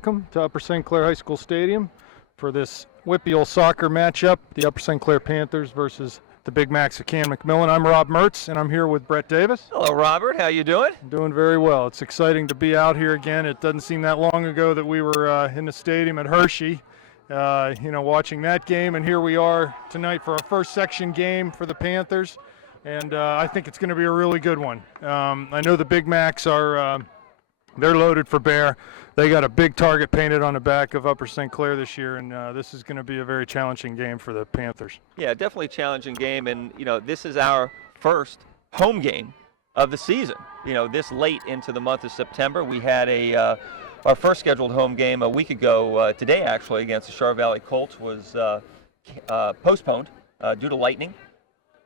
welcome to Upper St. Clair High School Stadium for this Whippeal soccer matchup, the Upper St. Clair Panthers versus the Big Macs of Canon-McMillan. I'm Rob Mertz, and I'm here with Brett Davis. Hello, Robert. How you doing? Doing very well. It's exciting to be out here again. It doesn't seem that long ago that we were in the stadium at Hershey, watching that game, and here we are tonight for our first section game for the Panthers, and I think it's going to be a really good one. I know the Big Macs are they're loaded for bear. They got a big target painted on the back of Upper St. Clair this year, and this is going to be a very challenging game for the Panthers. Yeah, definitely a challenging game, and this is our first home game of the season. This late into the month of September, we had our first scheduled home game a week ago. Today, actually, against the Char Valley Colts was postponed due to lightning.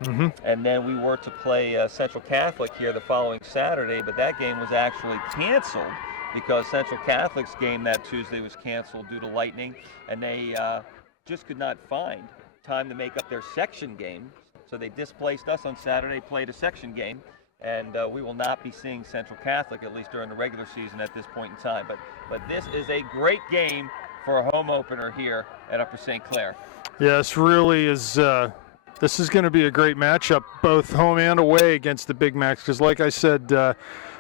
Mm-hmm. And then we were to play Central Catholic here the following Saturday, but that game was actually canceled because Central Catholic's game that Tuesday was canceled due to lightning, and they just could not find time to make up their section game. So they displaced us on Saturday, played a section game, and we will not be seeing Central Catholic, at least during the regular season at this point in time. But this is a great game for a home opener here at Upper St. Clair. Yes, really is. This is going to be a great matchup, both home and away against the Big Macs, because like I said,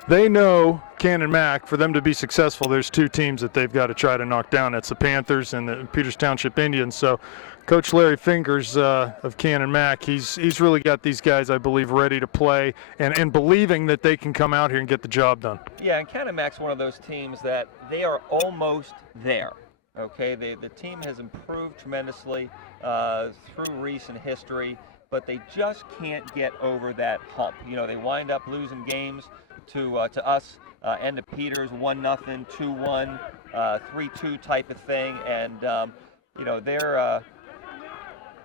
they know Canon-Mac, for them to be successful, there's two teams that they've got to try to knock down. That's the Panthers and the Peters Township Indians. So Coach Larry Fingers of Canon-Mac, he's really got these guys, I believe, ready to play and believing that they can come out here and get the job done. Yeah, and Canon-Mac's one of those teams that they are almost there. Okay, the team has improved tremendously through recent history, but they just can't get over that hump. They wind up losing games to us and to Peters, 1-0, 2-1, 3-2 type of thing, and they're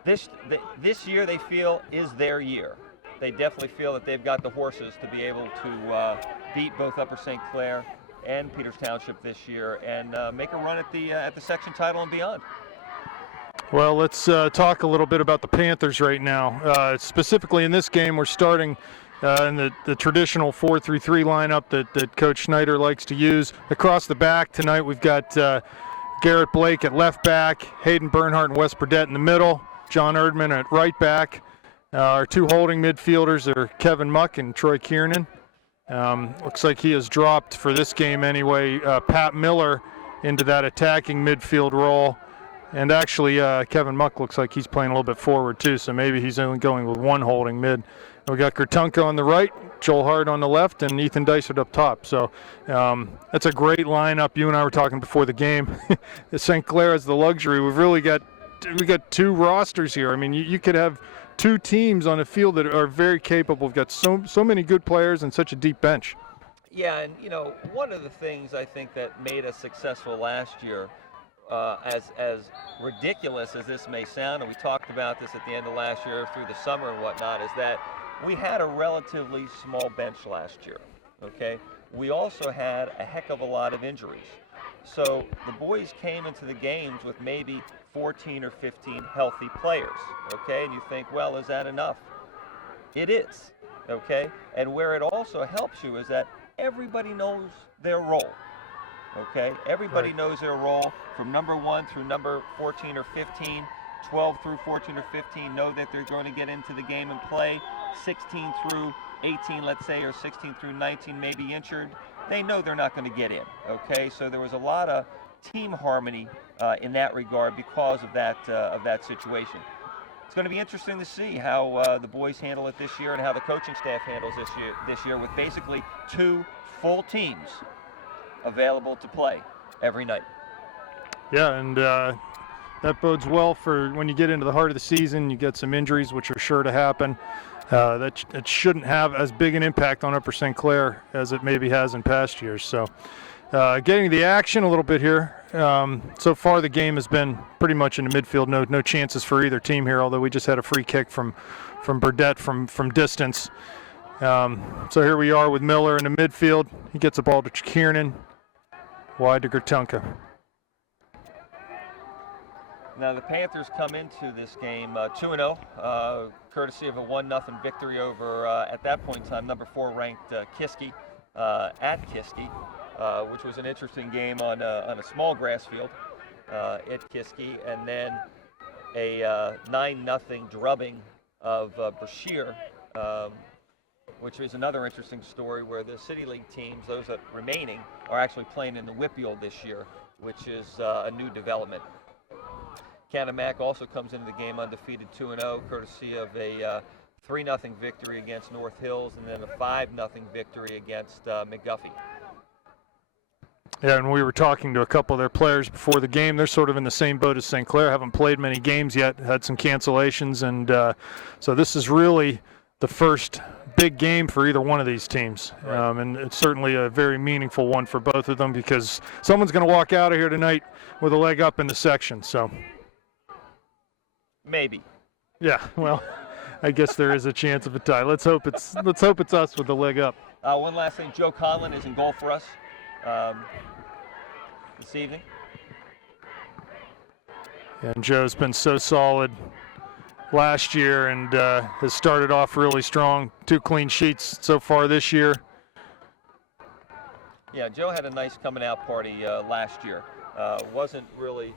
this year they feel is their year. They definitely feel that they've got the horses to be able to beat both Upper St. Clair and Peters Township this year and make a run at the section title and beyond. Well, let's talk a little bit about the Panthers right now. Specifically in this game, we're starting in the traditional 4-3-3 lineup that Coach Schneider likes to use. Across the back tonight, we've got Garrett Blake at left back, Hayden Bernhardt and Wes Burdett in the middle, John Erdman at right back. Our two holding midfielders are Kevin Muck and Troy Kiernan. Looks like he has dropped, for this game anyway, Pat Miller into that attacking midfield role. And actually, Kevin Muck looks like he's playing a little bit forward too, so maybe he's only going with one holding mid. We got Gertunka on the right, Joel Hart on the left, and Ethan Dysart up top. So that's a great lineup. You and I were talking before the game. St. Clair has the luxury. We got two rosters here. I mean, you could have two teams on a field that are very capable. We've got so many good players and such a deep bench. Yeah, and one of the things I think that made us successful last year, as ridiculous as this may sound, and we talked about this at the end of last year through the summer and whatnot, is that we had a relatively small bench last year. Okay, we also had a heck of a lot of injuries. So the boys came into the games with maybe 14 or 15 healthy players, okay? And you think, well, is that enough? It is, okay? And where it also helps you is that everybody knows their role, okay? Everybody knows their role from number 1 through number 14 or 15, 12 through 14 or 15 know that they're going to get into the game and play. 16 through 18, let's say, or 16 through 19 may be injured. They know they're not going to get in, okay? So there was a lot of team harmony in that regard because of that situation. It's going to be interesting to see how the boys handle it this year and how the coaching staff handles this year with basically two full teams available to play every night. Yeah, and that bodes well for when you get into the heart of the season. You get some injuries, which are sure to happen. It shouldn't have as big an impact on Upper St. Clair as it maybe has in past years. So getting the action a little bit here. So far the game has been pretty much in the midfield. No chances for either team here, although we just had a free kick from Burdett from distance. So here we are with Miller in the midfield. He gets the ball to Kiernan, wide to Gertunka. Now the Panthers come into this game 2-0, courtesy of a 1-0 victory over, at that point in time, number 4 ranked Kiski at Kiski. which was an interesting game on a small grass field at Kiski, and then a 9-0 drubbing of Brashear, which is another interesting story where the City League teams, those that remaining, are actually playing in the Whipfield this year, which is a new development. Canon-Mac also comes into the game undefeated 2-0, courtesy of a 3-0 victory against North Hills and then a 5-0 victory against McGuffey. Yeah, and we were talking to a couple of their players before the game. They're sort of in the same boat as St. Clair, haven't played many games yet, had some cancellations, and so this is really the first big game for either one of these teams. Right. And it's certainly a very meaningful one for both of them because someone's going to walk out of here tonight with a leg up in the section. So maybe. Yeah, well, I guess there is a chance of a tie. Let's hope it's us with the leg up. One last thing, Joe Conlon is in goal for us this evening. And Joe's been so solid last year and has started off really strong. 2 clean sheets so far this year. Yeah, Joe had a nice coming out party last year. Wasn't really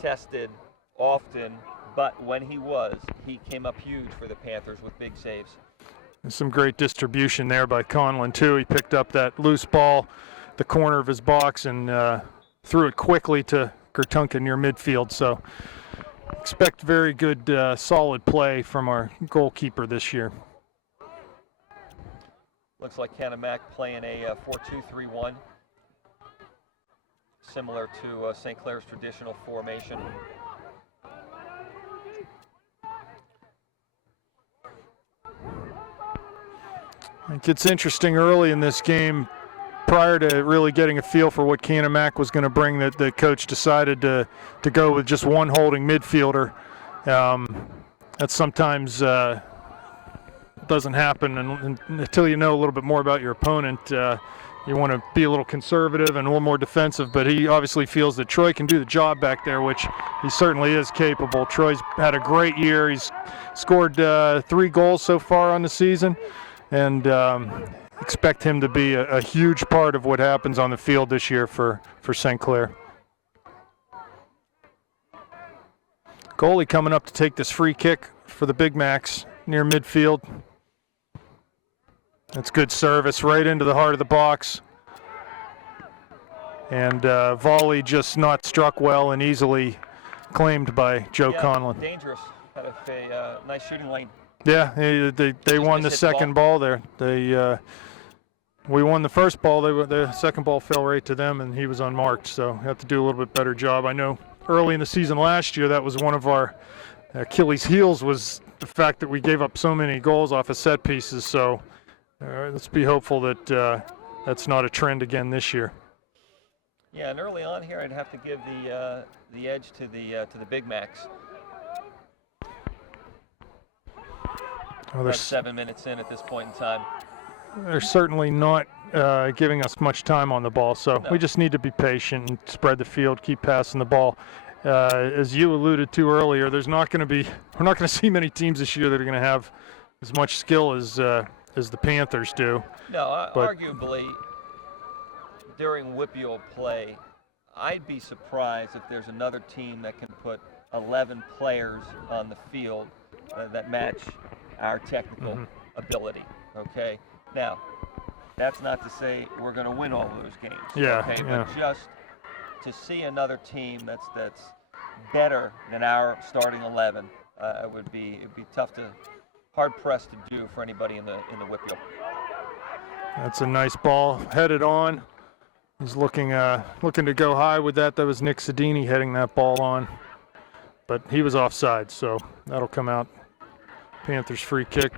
tested often, but when he came up huge for the Panthers with big saves. And some great distribution there by Conlon too. He picked up that loose ball, the corner of his box, and threw it quickly to Gertunka near midfield. So expect very good, solid play from our goalkeeper this year. Looks like Canon-Mac playing a 4-2-3-1, similar to St. Clair's traditional formation. I think it's interesting early in this game, prior to really getting a feel for what Canon-Mac was going to bring, that the coach decided to go with just one holding midfielder. That sometimes doesn't happen until you know a little bit more about your opponent. You want to be a little conservative and a little more defensive, but he obviously feels that Troy can do the job back there, which he certainly is capable. Troy's had a great year. He's scored 3 goals so far on the season, and expect him to be a huge part of what happens on the field this year for St. Clair. Goalie coming up to take this free kick for the Big Macs near midfield. That's good service right into the heart of the box. And volley just not struck well and easily claimed by Joe Conlon. Dangerous. Had a nice shooting lane. Yeah, they won the second ball there. We won the first ball. The second ball fell right to them, and he was unmarked. So have to do a little bit better job. I know early in the season last year that was one of our Achilles' heels, was the fact that we gave up so many goals off of set pieces. So let's be hopeful that that's not a trend again this year. Yeah, and early on here, I'd have to give the edge to the Big Macs. About 7 minutes in at this point in time. They're certainly not giving us much time on the ball, so we just need to be patient and spread the field, keep passing the ball. As you alluded to earlier, we're not going to see many teams this year that are going to have as much skill as the Panthers do. No, arguably, during Whipfield play, I'd be surprised if there's another team that can put 11 players on the field that match our technical ability. Okay, now that's not to say we're going to win all those games. Okay, but just to see another team that's better than our starting 11, it'd be tough to, hard pressed to do for anybody in the Whipfield. That's a nice ball headed on. He's looking to go high with that. That was Nick Sedini heading that ball on, but he was offside, so that'll come out. Panthers free kick.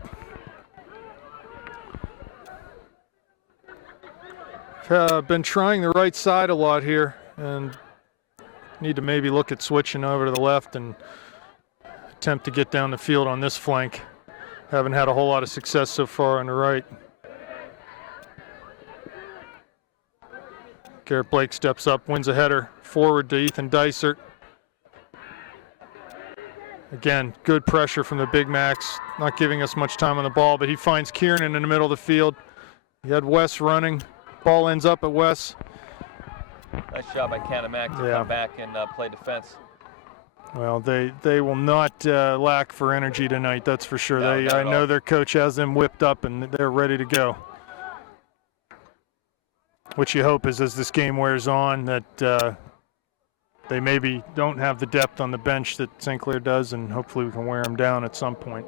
Been trying the right side a lot here, and need to maybe look at switching over to the left and attempt to get down the field on this flank. Haven't had a whole lot of success so far on the right. Garrett Blake steps up, wins a header forward to Ethan Dysert. Again, good pressure from the Big Macs, not giving us much time on the ball, but he finds Kieran in the middle of the field. He had Wes running. ball ends up at Wes. Nice job by Canon-Mac to come back and play defense. Well, they will not lack for energy tonight, that's for sure. No, I know their coach has them whipped up and they're ready to go. What you hope is as this game wears on that they maybe don't have the depth on the bench that St. Clair does, and hopefully we can wear them down at some point.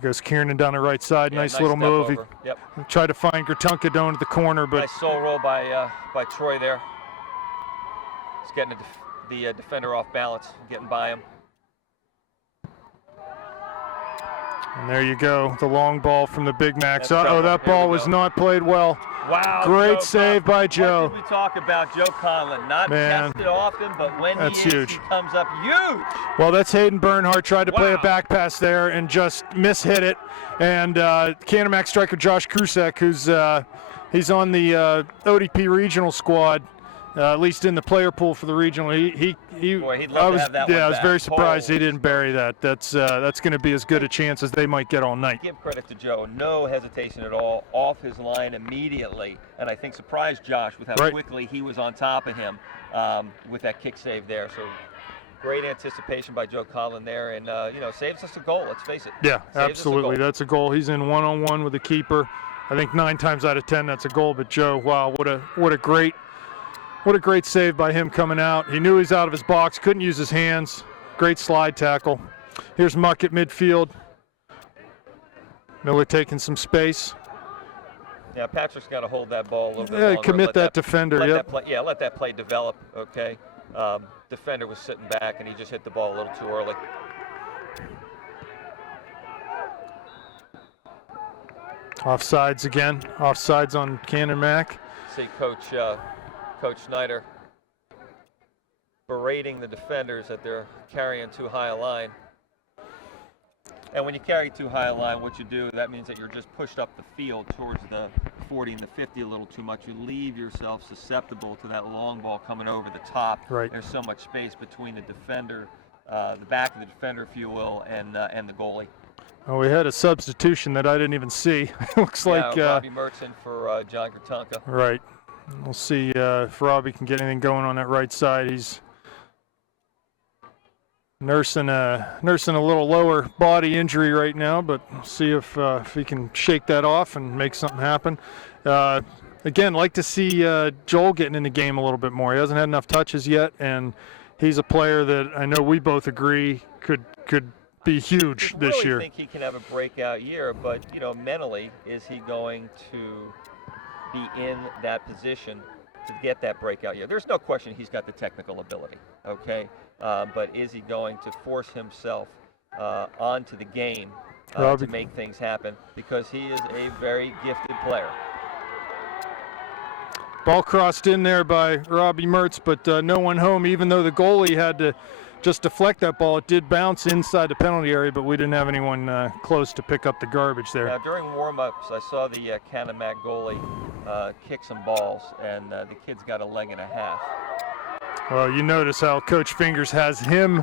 Goes Kiernan down the right side. Nice little move. He tried to find Gertunka down to the corner, but nice soul roll by Troy there. He's getting the defender off balance, getting by him. And there you go, the long ball from the Big Macs. Uh-oh, that ball was not played well. Wow. Great save by Joe. What did we talk about Joe Conlon? Not tested often, but when he comes up huge. Well, that's Hayden Bernhardt tried to play a back pass there and just mishit it. And Canon-Mac striker Josh Krusek, who's he's on the ODP regional squad, at least in the player pool for the regional. Boy, he'd love to have that one I was back. very surprised he didn't bury that. That's going to be as good a chance as they might get all night. Give credit to Joe. No hesitation at all. Off his line immediately, and I think surprised Josh with how quickly he was on top of him with that kick save there. So great anticipation by Joe Conlon there, and saves us a goal. Let's face it. Yeah, absolutely. That's a goal. He's in one-on-one with the keeper. I think 9 times out of 10 that's a goal. But Joe, wow, what a great save by him coming out. He knew he was out of his box, couldn't use his hands. Great slide tackle. Here's Muck at midfield. Miller taking some space. Yeah, Patrick's got to hold that ball a little bit longer. Commit that defender. Let that play develop, okay? Defender was sitting back, and he just hit the ball a little too early. Offsides again. Offsides on Canon-Mac. See Coach Snyder berating the defenders that they're carrying too high a line. And when you carry too high a line, what you do, that means that you're just pushed up the field towards the 40 and the 50 a little too much. You leave yourself susceptible to that long ball coming over the top. Right. There's so much space between the defender, the back of the defender, if you will, and the goalie. Oh, we had a substitution that I didn't even see. Looks like Robbie Mertz in for John Gertunka. Right. We'll see if Robbie can get anything going on that right side. He's nursing a little lower body injury right now, but we'll see if he can shake that off and make something happen. Again, like to see Joel getting in the game a little bit more. He hasn't had enough touches yet, and he's a player that I know we both agree could be huge this year. I think he can have a breakout year, but mentally, is he going to be in that position to get that breakout year? There's no question he's got the technical ability, okay? But is he going to force himself onto the game to make things happen? Because he is a very gifted player. Ball crossed in there by Robbie Mertz, but no one home. Even though the goalie had to just deflect that ball, it did bounce inside the penalty area, but we didn't have anyone close to pick up the garbage there. Now, during warm-ups, I saw the Canon-Mac goalie kick some balls, and the kid's got a leg and a half. Well, you notice how Coach Fingers has him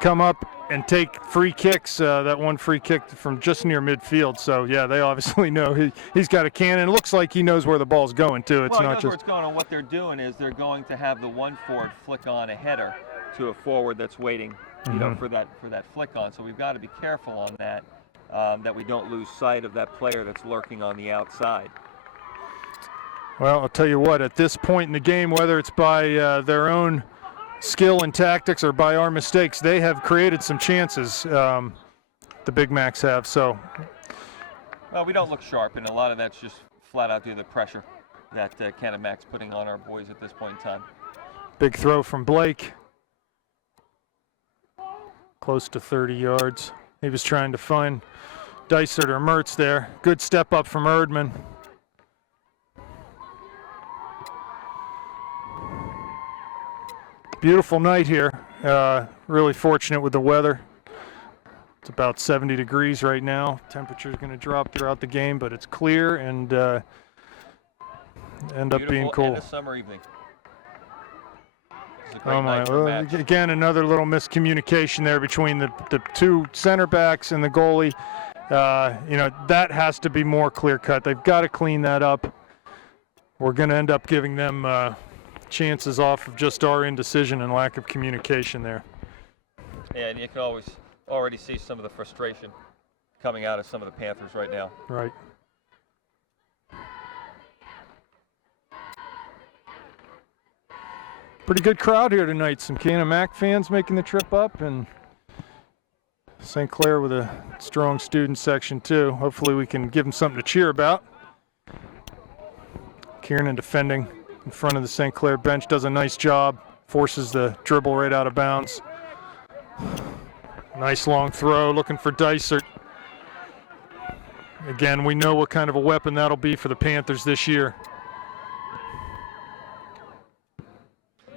come up and take free kicks, that one free kick from just near midfield. So, yeah, they obviously know he's got a cannon. It looks like he knows where the ball's going, too. It's not just where it's going on. What they're doing is they're going to have the one forward flick on a header to a forward that's waiting, for that flick on. So we've got to be careful on that, that we don't lose sight of that player that's lurking on the outside. Well, I'll tell you what, at this point in the game, whether it's by their own skill and tactics or by our mistakes, they have created some chances, the Big Macs have. So, well, we don't look sharp, and a lot of that's just flat out due to the pressure that Canon-Mac's putting on our boys at this point in time. Big throw from Blake. Close to 30 yards. He was trying to find Dysert or Mertz there. Good step up from Erdman. Beautiful night here. Really fortunate with the weather. It's about 70 degrees right now. Temperature's going to drop throughout the game, but it's clear and end up being cool. And a summer evening. Oh my! Well, again, another little miscommunication there between the two center backs and the goalie, That has to be more clear cut. They've got to clean that up. We're going to end up giving them chances off of just our indecision and lack of communication there. Yeah, and you can already see some of the frustration coming out of some of the Panthers right now. Right. Pretty good crowd here tonight. Some Canon-Mac fans making the trip up, and St. Clair with a strong student section too. Hopefully we can give them something to cheer about. Kiernan defending in front of the St. Clair bench, does a nice job, forces the dribble right out of bounds. Nice long throw, looking for Dysert. Again, we know what kind of a weapon that'll be for the Panthers this year.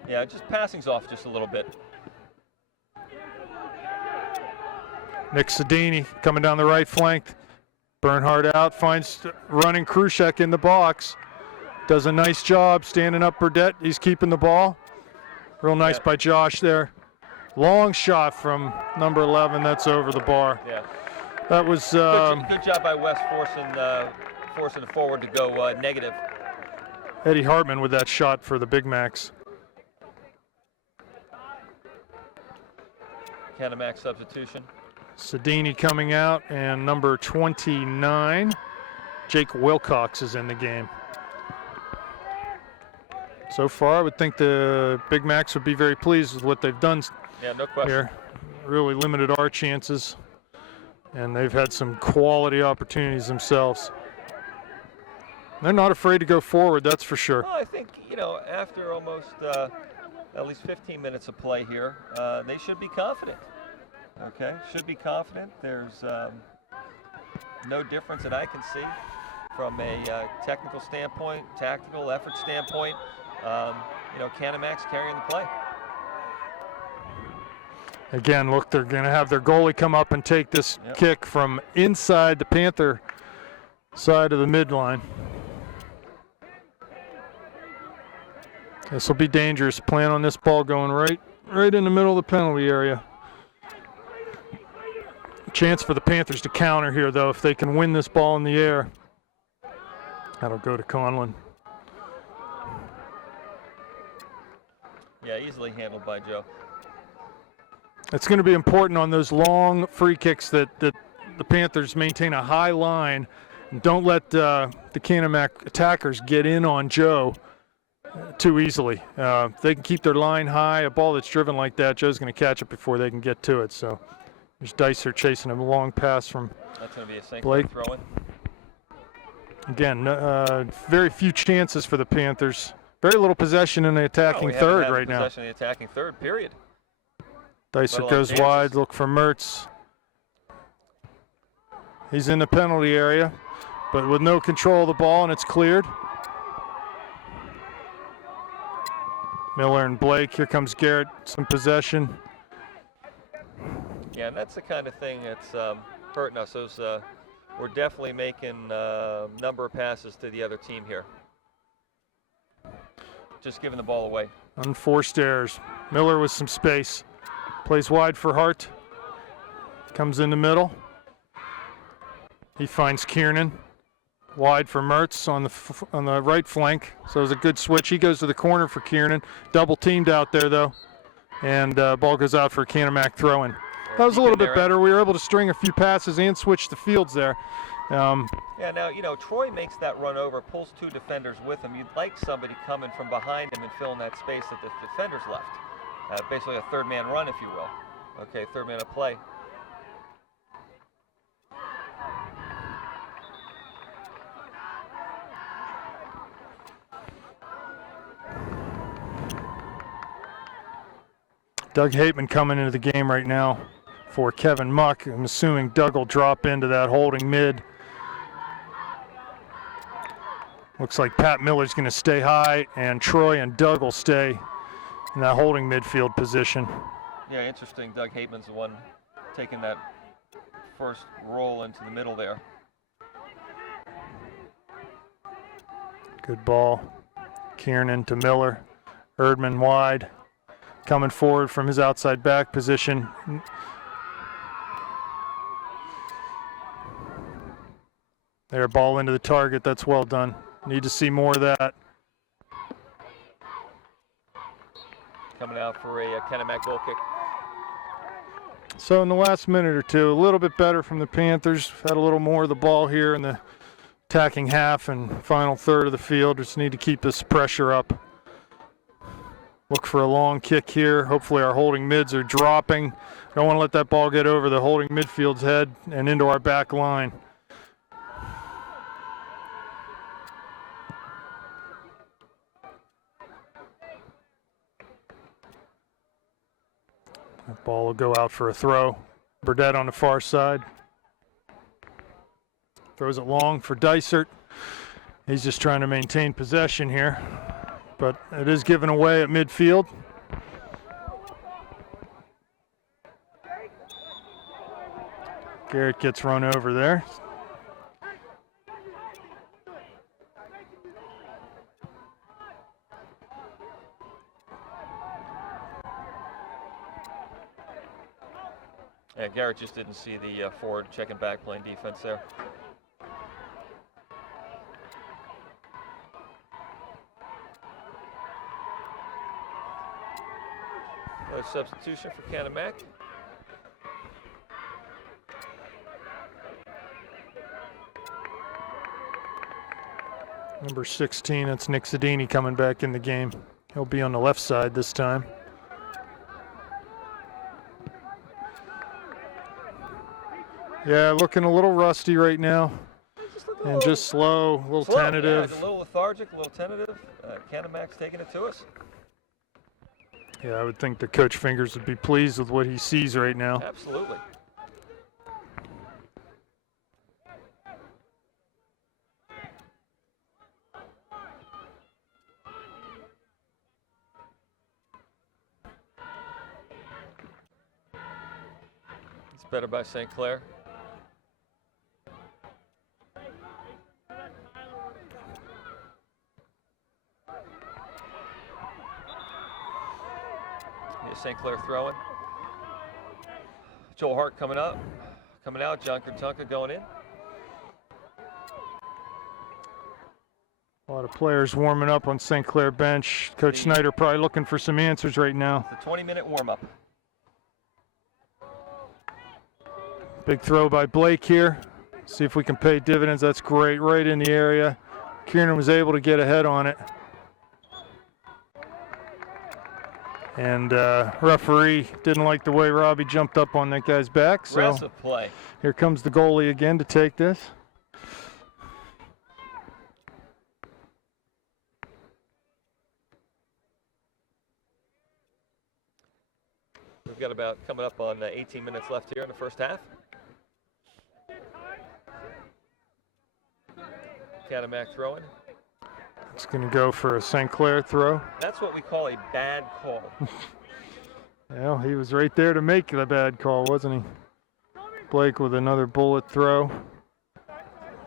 Yeah, just passing's off just a little bit. Nick Sedini coming down the right flank. Bernhard out, finds running Krushek in the box. Does a nice job standing up Burdett. He's keeping the ball. Real nice by Josh there. Long shot from number 11. That's over the bar. Yeah. That was good job by West forcing the forward to go negative. Eddie Hartman with that shot for the Big Macs. Canon-Mac substitution. Sedini coming out, and number 29, Jake Wilcox, is in the game. So far, I would think the Big Macs would be very pleased with what they've done no question. here. Really limited our chances, and they've had some quality opportunities themselves. They're not afraid to go forward, that's for sure. Well, I think, after almost at least 15 minutes of play here, they should be confident. Okay, should be confident. There's no difference that I can see from a technical standpoint, tactical effort standpoint. Canon-Mac's carrying the play. Again, look, they're going to have their goalie come up and take this kick from inside the Panther side of the midline. This will be dangerous. Plan on this ball going right in the middle of the penalty area. Chance for the Panthers to counter here, though, if they can win this ball in the air. That'll go to Conlon. Yeah, easily handled by Joe. It's going to be important on those long free kicks that the Panthers maintain a high line and don't let the Canon-Mac attackers get in on Joe too easily. If they can keep their line high, a ball that's driven like that, Joe's going to catch it before they can get to it. So there's Dysert chasing a long pass from That's going to be a St. Blake. Clair throw-in. Again, very few chances for the Panthers. Very little possession in the attacking third right now. Possession in the attacking third, period. Dysert goes wide, look for Mertz. He's in the penalty area, but with no control of the ball, and it's cleared. Miller and Blake, here comes Garrett, some possession. Yeah, and that's the kind of thing that's hurting us. We're definitely making a number of passes to the other team here. Just giving the ball away. Unforced errors. Miller with some space. Plays wide for Hart. Comes in the middle. He finds Kiernan. Wide for Mertz on the right flank. So it was a good switch. He goes to the corner for Kiernan. Double teamed out there though. And ball goes out for a Canon-Mac throw-in. That was a little bit better. We were able to string a few passes and switch the fields there. Yeah, now, Troy makes that run over, pulls two defenders with him. You'd like somebody coming from behind him and filling that space that the defenders left. Basically a third-man run, if you will. Okay, third man of play. Doug Hateman coming into the game right now for Kevin Muck. I'm assuming Doug will drop into that holding mid. Looks like Pat Miller's going to stay high, and Troy and Doug will stay in that holding midfield position. Yeah, interesting. Doug Hateman's the one taking that first roll into the middle there. Good ball. Kiernan to Miller. Erdman wide. Coming forward from his outside back position. There, ball into the target. That's well done. Need to see more of that. Coming out for a Canon-McMillan goal kick. So in the last minute or two, a little bit better from the Panthers. Had a little more of the ball here in the attacking half and final third of the field. Just need to keep this pressure up. Look for a long kick here. Hopefully our holding mids are dropping. Don't want to let that ball get over the holding midfield's head and into our back line. That ball will go out for a throw. Burdett on the far side. Throws it long for Dysert. He's just trying to maintain possession here, but it is given away at midfield. Garrett gets run over there. Yeah, Garrett just didn't see the forward checking back playing defense there. Another substitution for Canon-Mac. Number 16, that's Nick Sedini coming back in the game. He'll be on the left side this time. Yeah, looking a little rusty right now. And just slow, a little tentative. Yeah, a little lethargic, a little tentative. Canon-Mac's taking it to us. Yeah, I would think the coach Fingers would be pleased with what he sees right now. Absolutely. It's better by St. Clair. St. Clair throwing. Joel Hart coming out. John Kurtunka going in. A lot of players warming up on St. Clair bench. Coach Snyder probably looking for some answers right now. The 20-minute warm-up. Big throw by Blake here. See if we can pay dividends. That's great, right in the area. Kieran was able to get ahead on it. And referee didn't like the way Robbie jumped up on that guy's back. So aggressive play. Here comes the goalie again to take this. We've got about coming up on 18 minutes left here in the first half. Canon-Mac throwing. It's going to go for a St. Clair throw. That's what we call a bad call. Well, he was right there to make the bad call, wasn't he? Blake with another bullet throw.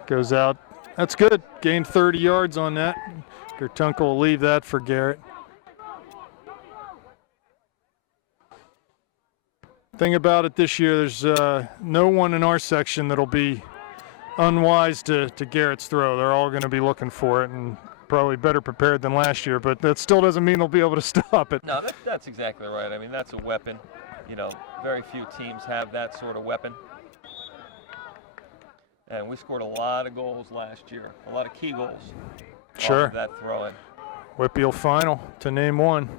Goes out. That's good. Gained 30 yards on that. Kurtunka will leave that for Garrett. Thing about it this year, there's no one in our section that'll be unwise to Garrett's throw. They're all going to be looking for it and probably better prepared than last year, but that still doesn't mean they'll be able to stop it. No, that's exactly right. I mean, that's a weapon. You know, very few teams have that sort of weapon. And we scored a lot of goals last year, a lot of key goals. Sure. Off of that throw-in. Whitfield final, to name one.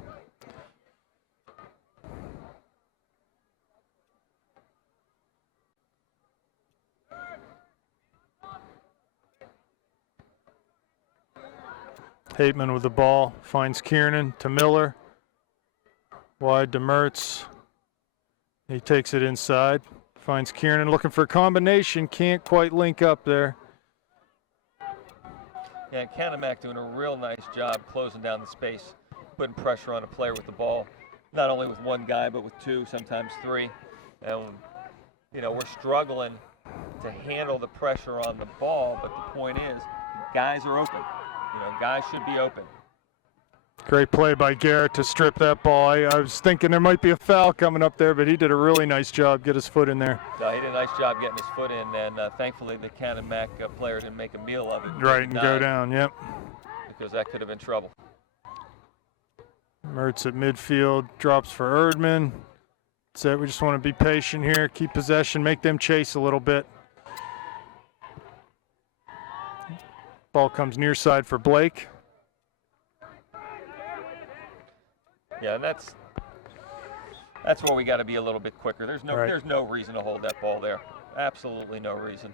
Hateman with the ball, finds Kiernan to Miller. Wide to Mertz. He takes it inside. Finds Kiernan looking for a combination. Can't quite link up there. Yeah, Canon-Mac doing a real nice job closing down the space, putting pressure on a player with the ball. Not only with one guy, but with two, sometimes three. And, you know, we're struggling to handle the pressure on the ball, but the point is, guys are open. You know, guys should be open. Great play by Garrett to strip that ball. I was thinking there might be a foul coming up there, but he did a really nice job, get his foot in there. No, he did a nice job getting his foot in, and thankfully the Canon-Mac player didn't make a meal of it. Right, and go down, yep. Because that could have been trouble. Mertz at midfield, drops for Erdman. That's it, we just want to be patient here, keep possession, make them chase a little bit. Ball comes near side for Blake. Yeah, and that's where we got to be a little bit quicker. There's no reason to hold that ball there. Absolutely no reason.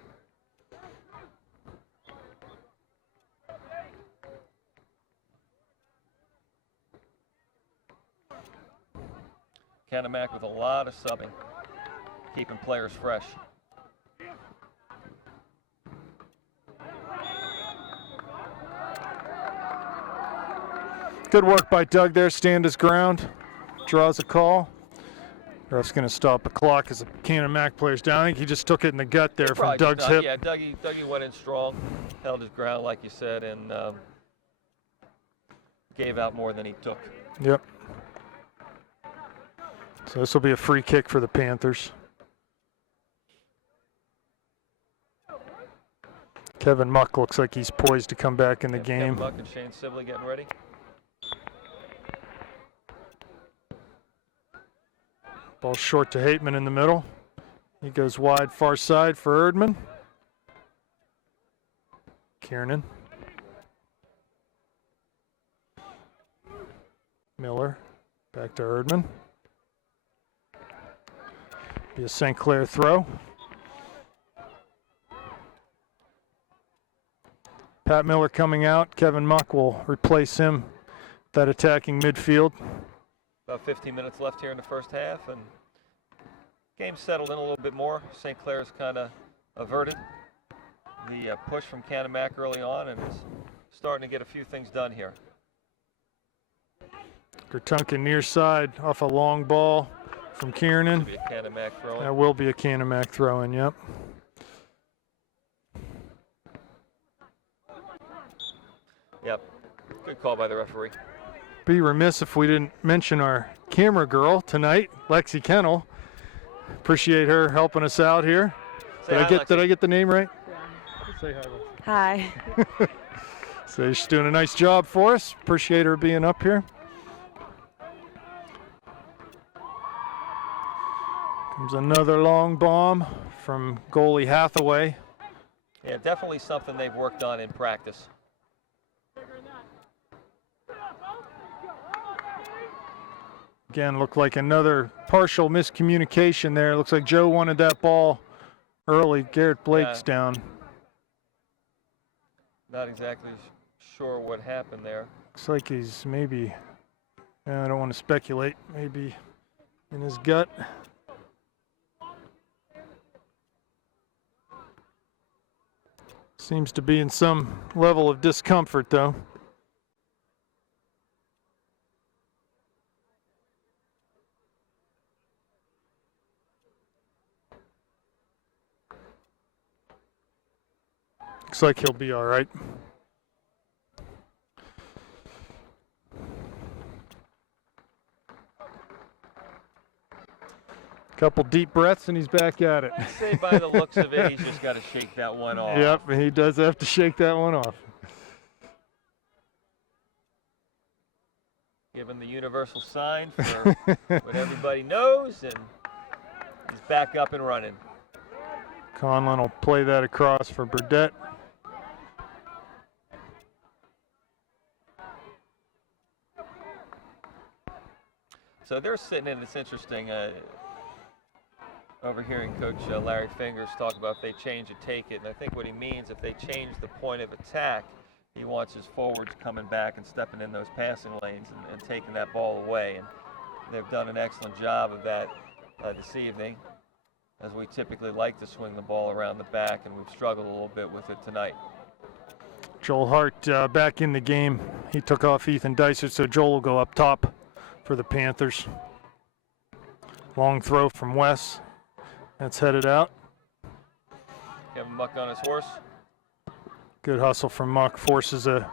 Canon-Mac with a lot of subbing, keeping players fresh. Good work by Doug there, stand his ground, draws a call. Ref's going to stop the clock as the Canon-Mac player's down. I think he just took it in the gut there from Doug's hip. Yeah, Dougie went in strong, held his ground like you said, and gave out more than he took. Yep. So this will be a free kick for the Panthers. Kevin Muck looks like he's poised to come back in the game. Kevin Muck and Shane Sibley getting ready. Ball short to Hateman in the middle. He goes wide far side for Erdman. Kiernan. Miller. Back to Erdman. Be a St. Clair throw. Pat Miller coming out. Kevin Muck will replace him. That attacking midfield. About 15 minutes left here in the first half, and game settled in a little bit more. St. Clair's kind of averted the push from Canon-Mac early on and is starting to get a few things done here. Gertunken near side off a long ball from Kiernan. Be a Canon-Mac throw-in. That will be a Canon-Mac throw-in, yep. Yep, good call by the referee. Be remiss if we didn't mention our camera girl tonight, Lexi Kennel. Appreciate her helping us out here. Did I get the name right? Yeah. Say hi, Lexi. Hi. So she's doing a nice job for us. Appreciate her being up here. Comes another long bomb from goalie Hathaway. Yeah, definitely something they've worked on in practice. Again, looked like another partial miscommunication there. Looks like Joe wanted that ball early. Garrett Blake's down. Not exactly sure what happened there. Looks like he's maybe, I don't want to speculate, maybe in his gut. Seems to be in some level of discomfort though. Looks like he'll be all right. Couple deep breaths and he's back at it. I'd say by the looks of it, he's just got to shake that one off. Yep, he does have to shake that one off. Given the universal sign for what everybody knows, and he's back up and running. Conlon will play that across for Burdette. So they're sitting in, it's interesting, overhearing Coach Larry Fingers talk about if they change it, take it. And I think what he means, if they change the point of attack, he wants his forwards coming back and stepping in those passing lanes and taking that ball away. And they've done an excellent job of that this evening, as we typically like to swing the ball around the back, and we've struggled a little bit with it tonight. Joel Hart back in the game. He took off Ethan Dysart, so Joel will go up top for the Panthers. Long throw from Wes. That's headed out. Kevin Muck on his horse. Good hustle from Muck. Forces a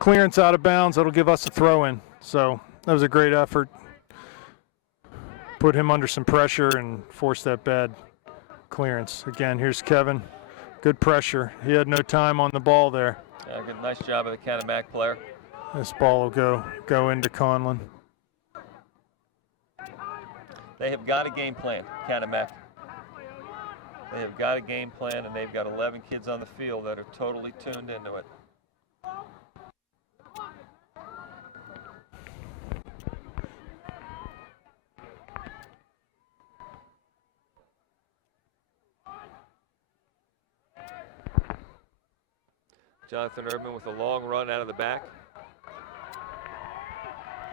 clearance out of bounds. That'll give us a throw in. So that was a great effort. Put him under some pressure and forced that bad clearance. Again, here's Kevin. Good pressure. He had no time on the ball there. Yeah, good, nice job of the Canon-Mac player. This ball will go into Conlon. They have got a game plan, Canon-Mac. They have got a game plan, and they've got 11 kids on the field that are totally tuned into it. Jonathan Erdman with a long run out of the back.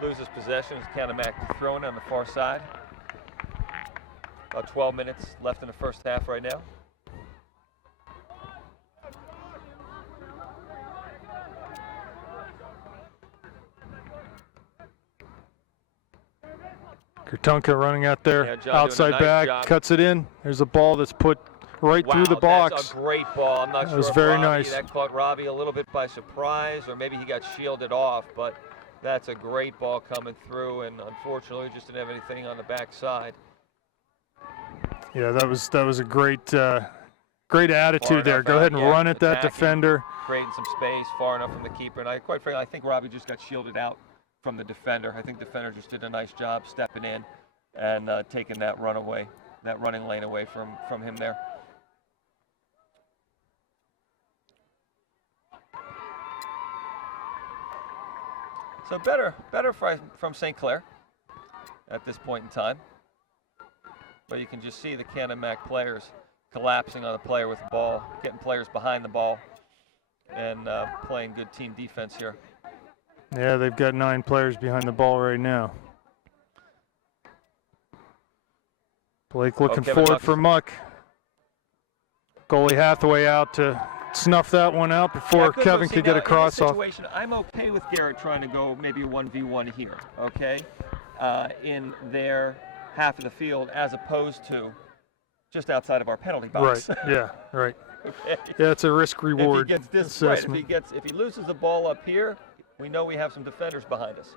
Loses possession as Canon-Mac throwing on the far side. About 12 minutes left in the first half right now. Kurtunka running out there, Yeah, John outside doing a nice back, job. cuts it in. There's a ball that's put right through the box. That's a great ball. I'm not That sure was if very Robbie, nice. that caught Robbie a little bit by surprise, or maybe he got shielded off, but that's a great ball coming through, and unfortunately just didn't have anything on the backside. Yeah, that was a great great attitude there. enough Go ahead and out, yeah, run at that attacking. defender. Creating some space far enough from the keeper, and quite frankly, I think Robbie just got shielded out from the defender. I think the defender just did a nice job stepping in and taking that running lane away from him there. So better from St. Clair at this point in time. But you can just see the Canon-Mac players collapsing on the player with the ball, getting players behind the ball, and playing good team defense here. Yeah, they've got 9 players behind the ball right now. Blake looking Kevin forward Muck. for Muck. Goalie Hathaway out to snuff that one out before Yeah, Kevin see, could get now, a cross in this off. situation, I'm okay with Garrett trying to go maybe 1v1 here, okay, in their half of the field, as opposed to just outside of our penalty box. Right. Yeah. Right. Okay. Yeah, it's a risk-reward If he gets this right, assessment. if he loses the ball up here, we know we have some defenders behind us.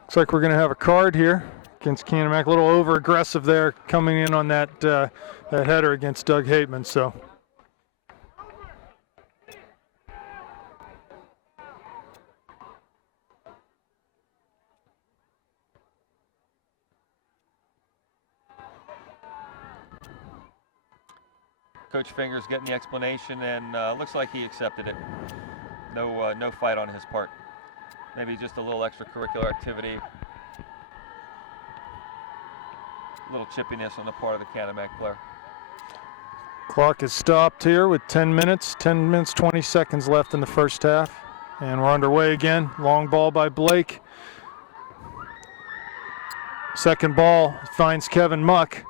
Looks like we're going to have a card here against Canon-Mac. A little over-aggressive there, coming in on that that header against Doug Hateman. So. Coach Fingers getting the explanation, and looks like he accepted it. No fight on his part. Maybe just a little extracurricular activity. A little chippiness on the part of the Canon-Mac player. Clock is stopped here with 10 minutes, 20 seconds left in the first half. And we're underway again. Long ball by Blake. Second ball finds Kevin Muck.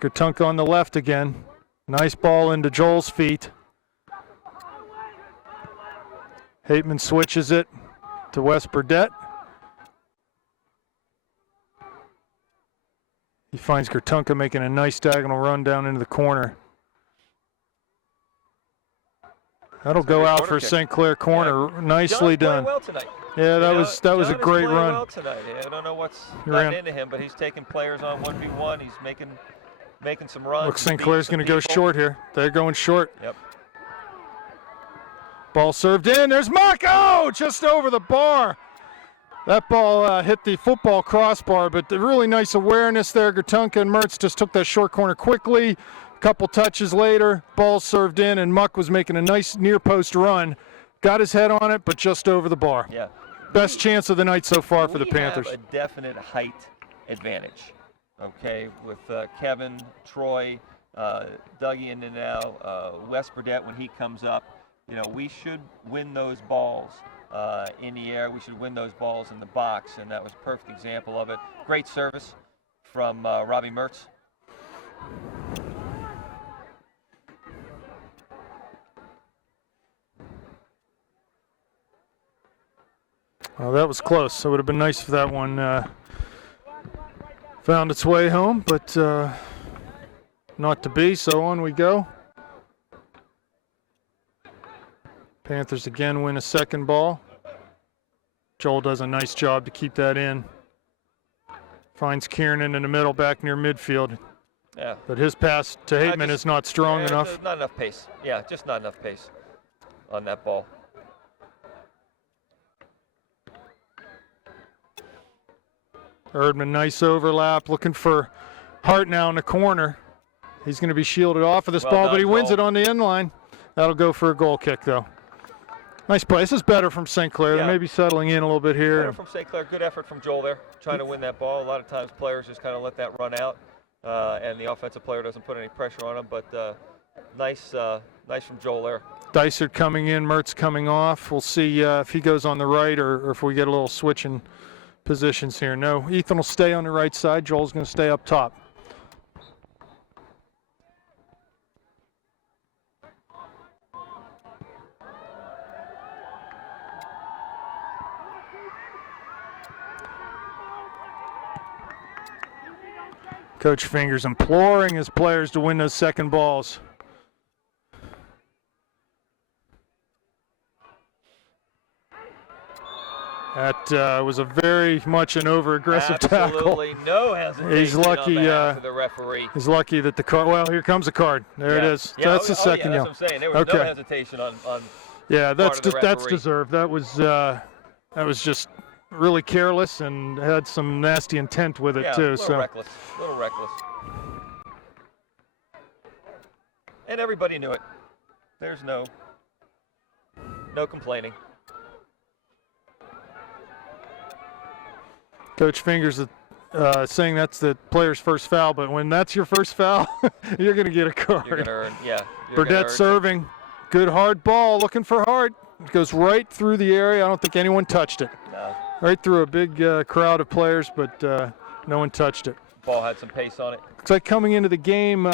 Kurtunka on the left again. Nice ball into Joel's feet. Hateman switches it to Wes Burdett. He finds Kurtunka making a nice diagonal run down into the corner. That'll go out for a St. Clair corner. Yeah. Nicely done. Well tonight. Yeah, that was a great run. Well tonight. I don't know what's gotten into him, but he's taking players on 1v1. He's making some runs. Look, St. Clair's going to go short here. They're going short. Yep. Ball served in. There's Muck. Oh, just over the bar. That ball hit the football crossbar, but the really nice awareness there. Kurtunka and Mertz just took that short corner quickly. A couple touches later, ball served in, and Muck was making a nice near post run. Got his head on it, but just over the bar. Yeah. Best chance of the night so far for the Panthers. We have a definite height advantage. Okay, with Kevin, Troy, Dougie in and now, Wes Burdett when he comes up. You know, we should win those balls in the air. We should win those balls in the box, and that was a perfect example of it. Great service from Robbie Mertz. Well, that was close. It would have been nice if that one found its way home, but not to be, so on we go. Panthers again win a second ball. Joel does a nice job to keep that in. Finds Kiernan in the middle back near midfield. Yeah. But his pass to Hateman is not strong enough. Not enough pace. Yeah, just not enough pace on that ball. Erdman, nice overlap, looking for Hart now in the corner. He's going to be shielded off of this ball, but he wins it on the end line. That'll go for a goal kick, though. Nice play. This is better from St. Clair. Yeah. They may be settling in a little bit here. Better from St. Clair. Good effort from Joel there, trying to win that ball. A lot of times players just kind of let that run out, and the offensive player doesn't put any pressure on him. But nice from Joel there. Dysert coming in, Mertz coming off. We'll see if he goes on the right or if we get a little switch in positions here. No, Ethan will stay on the right side. Joel's going to stay up top. Coach Fingers imploring his players to win those second balls. That was a very much an over-aggressive tackle. Absolutely no hesitation. He's lucky. On behalf of the referee. He's lucky that the card. Well, here comes the card. There it is. Yeah, That's the second yell. That's what I'm saying. There was no hesitation on. Yeah, that's part of the that's referee. deserved. That was just really careless and had some nasty intent with it too. A little reckless. And everybody knew it. There's no complaining. Coach Fingers saying that's the player's first foul, but when that's your first foul, you're going to get a card. You're going to earn, yeah. Burdette serving. Good hard ball, looking for Hart. It goes right through the area. I don't think anyone touched it. No. Right through a big crowd of players, but no one touched it. Ball had some pace on it. Looks like coming into the game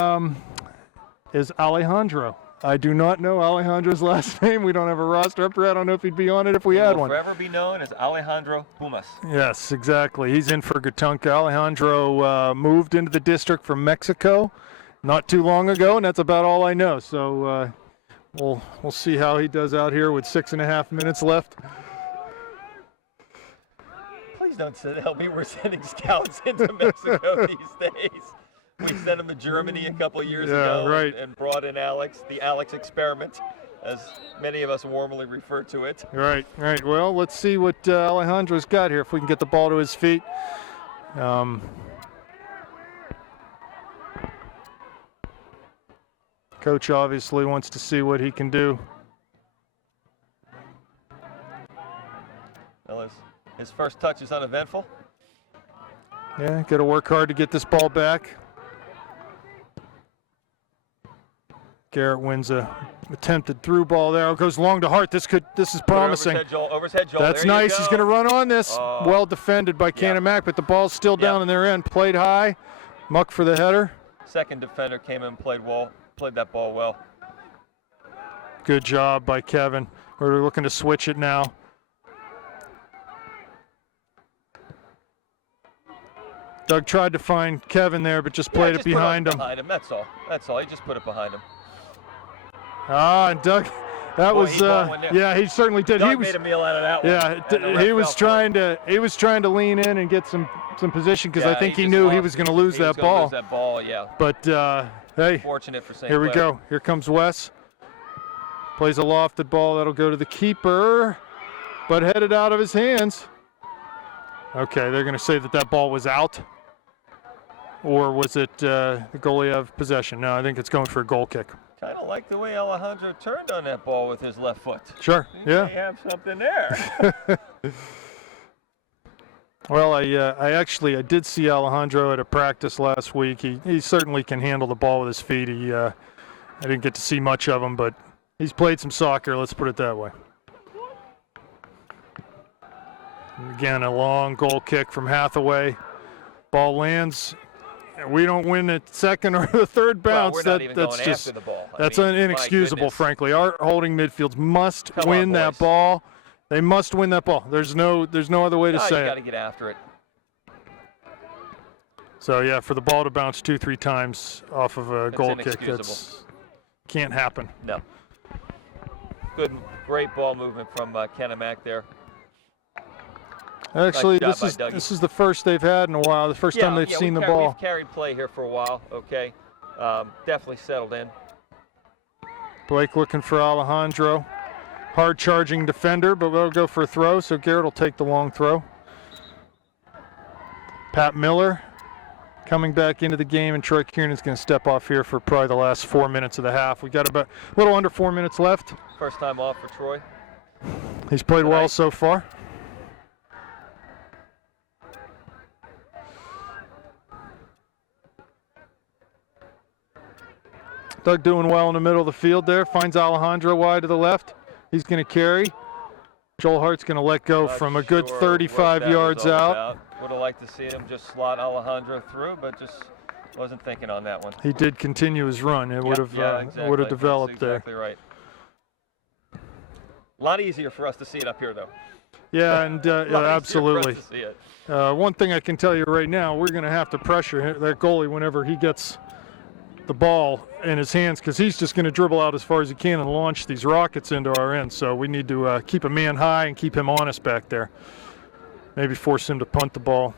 is Alejandro. I do not know Alejandro's last name. We don't have a roster up here. I don't know if he'd be on it if we had one. He will forever be known as Alejandro Pumas. Yes, exactly. He's in for Gatunka. Alejandro moved into the district from Mexico not too long ago, and that's about all I know. So we'll see how he does out here with 6.5 minutes left. Please don't tell me we're sending scouts into Mexico these days. We sent him to Germany a couple of years ago right. and brought in Alex, the Alex experiment, as many of us warmly refer to it. Right. Well, let's see what Alejandro's got here, if we can get the ball to his feet. Coach obviously wants to see what he can do. Well, his first touch is uneventful. Yeah, got to work hard to get this ball back. Garrett wins a attempted through ball there. It goes long to Hart. This is promising. Over his head, Joel. That's nice. He's going to run on this. Well defended by Canon-Mac, but the ball's still down in their end. Played high. Muck for the header. Second defender came in and played that ball well. Good job by Kevin. We're looking to switch it now. Doug tried to find Kevin there, but just played it behind him. Behind him. That's all. He just put it behind him. And Doug, he certainly did. Doug he was made a meal out of that one. Yeah, he was trying to lean in and get some position because I think he knew he was going to lose that ball. Lose that ball, yeah. But hey, fortunate for St. Here we go. Here comes Wes. Plays a lofted ball that'll go to the keeper, but headed out of his hands. Okay, they're going to say that ball was out. Or was it the goalie of possession? No, I think it's going for a goal kick. Kind of like the way Alejandro turned on that ball with his left foot. Sure, They have something there. Well, I did see Alejandro at a practice last week. He certainly can handle the ball with his feet. I didn't get to see much of him, but he's played some soccer, let's put it that way. Again, a long goal kick from Hathaway. Ball lands. We don't win the second or the third bounce. Well, we're not even going after the ball. That's inexcusable, frankly. Our holding midfields must win that ball. They must win that ball. There's no other way to say it. You got to get after it. So yeah, for the ball to bounce 2-3 times off of a goal kick, can't happen. No. Great ball movement from Canon-McMillan there. Actually, Nice job by Dougie. this is the first they've had in a while. The first time they've seen the ball. We've carried play here for a while. Okay, definitely settled in. Blake looking for Alejandro. Hard charging defender, but we'll go for a throw. So Garrett will take the long throw. Pat Miller coming back into the game, and Troy Kiernan's going to step off here for probably the last 4 minutes of the half. We got about a little under 4 minutes left. First time off for Troy. He's played well so far. Doug doing well in the middle of the field there. Finds Alejandro wide to the left. He's going to carry. Joel Hart's going to let go from a good 35 yards out. Would have liked to see him just slot Alejandro through, but just wasn't thinking on that one. He did continue his run. It would have developed there. Exactly right. A lot easier for us to see it up here, though. Yeah, and absolutely. For us to see it. One thing I can tell you right now, we're going to have to pressure that goalie whenever he gets the ball in his hands, because he's just going to dribble out as far as he can and launch these rockets into our end. So we need to keep a man high and keep him honest back there. Maybe force him to punt the ball.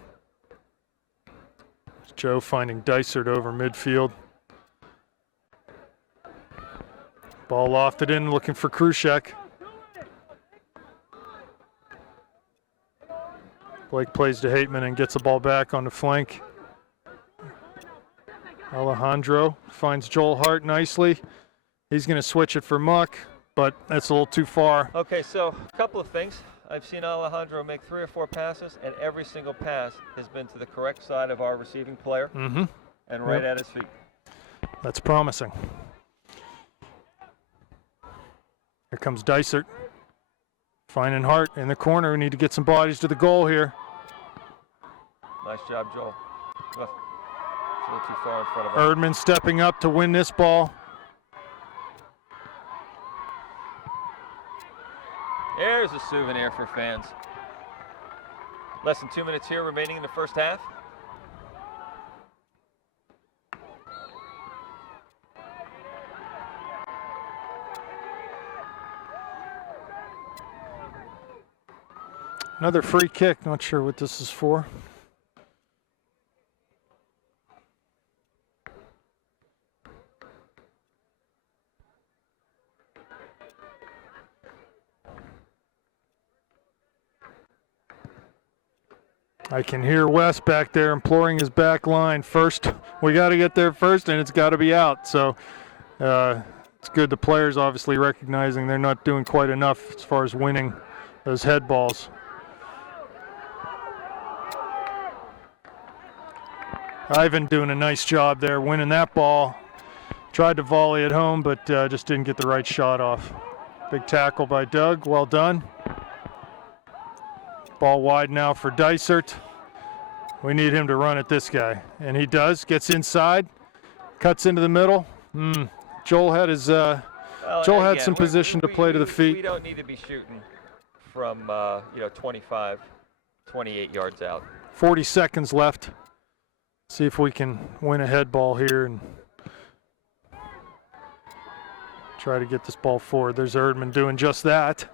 Joe finding Dysert over midfield. Ball lofted in, looking for Krushek. Blake plays to Hateman and gets the ball back on the flank. Alejandro finds Joel Hart nicely. He's going to switch it for Muck, but that's a little too far. Okay, so a couple of things. I've seen Alejandro make 3 or 4 passes, and every single pass has been to the correct side of our receiving player and right at his feet. That's promising. Here comes Dysert. Finding Hart in the corner. We need to get some bodies to the goal here. Nice job, Joel. Left. A little too far in front of him. Erdman stepping up to win this ball. There's a souvenir for fans. Less than 2 minutes here remaining in the first half. Another free kick. Not sure what this is for. I can hear Wes back there imploring his back line. First, we got to get there first, and it's got to be out. So it's good the players obviously recognizing they're not doing quite enough as far as winning those head balls. Ivan doing a nice job there, winning that ball. Tried to volley it home, but just didn't get the right shot off. Big tackle by Doug, well done. Ball wide now for Dysert. We need him to run at this guy, and he does. Gets inside, cuts into the middle. Joel had his had some position to play to the feet. We don't need to be shooting from 25, 28 yards out. 40 seconds left. See if we can win a head ball here and try to get this ball forward. There's Erdman doing just that.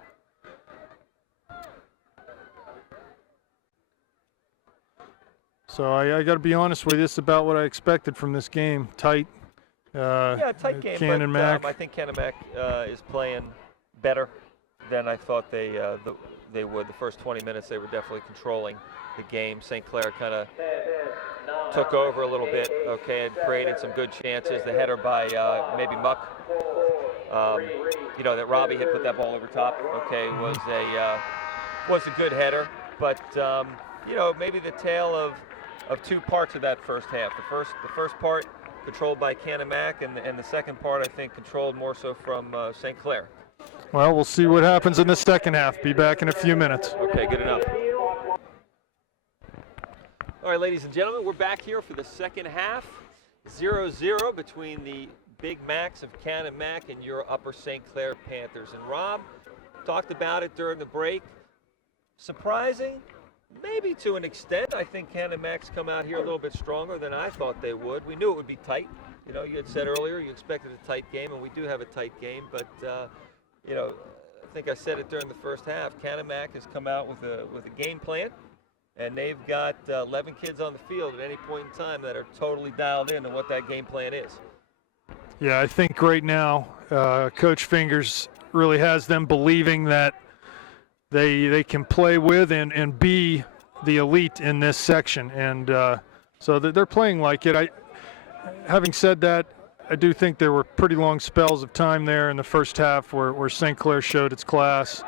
So I got to be honest with you, this is about what I expected from this game. Tight. Tight game. Canon-McMillan. I think Canon-McMillan is playing better than I thought they would. The first 20 minutes, they were definitely controlling the game. St. Clair kind of took over a little bit, and created some good chances. The header by maybe Muck, that Robbie had put that ball over top, was a good header. But, maybe the tale of 2 parts of that first half. The first part controlled by Canon-McMillan, and the second part, I think, controlled more so from St. Clair. Well, we'll see what happens in the second half. Be back in a few minutes. Okay, good enough. All right, ladies and gentlemen, we're back here for the second half. 0-0 between the Big Macs of Canon-McMillan and your Upper St. Clair Panthers. And Rob talked about it during the break. Surprising? Maybe to an extent. I think Canon-McMillan's come out here a little bit stronger than I thought they would. We knew it would be tight. You had said earlier you expected a tight game, and we do have a tight game. But, think I said it during the first half. Canon-Mac has come out with a game plan, and they've got 11 kids on the field at any point in time that are totally dialed in to what that game plan is. Yeah, I think right now Coach Fingers really has them believing that they can play with and be the elite in this section, and so they're playing like it. Having said that, I do think there were pretty long spells of time there in the first half where St. Clair showed its class.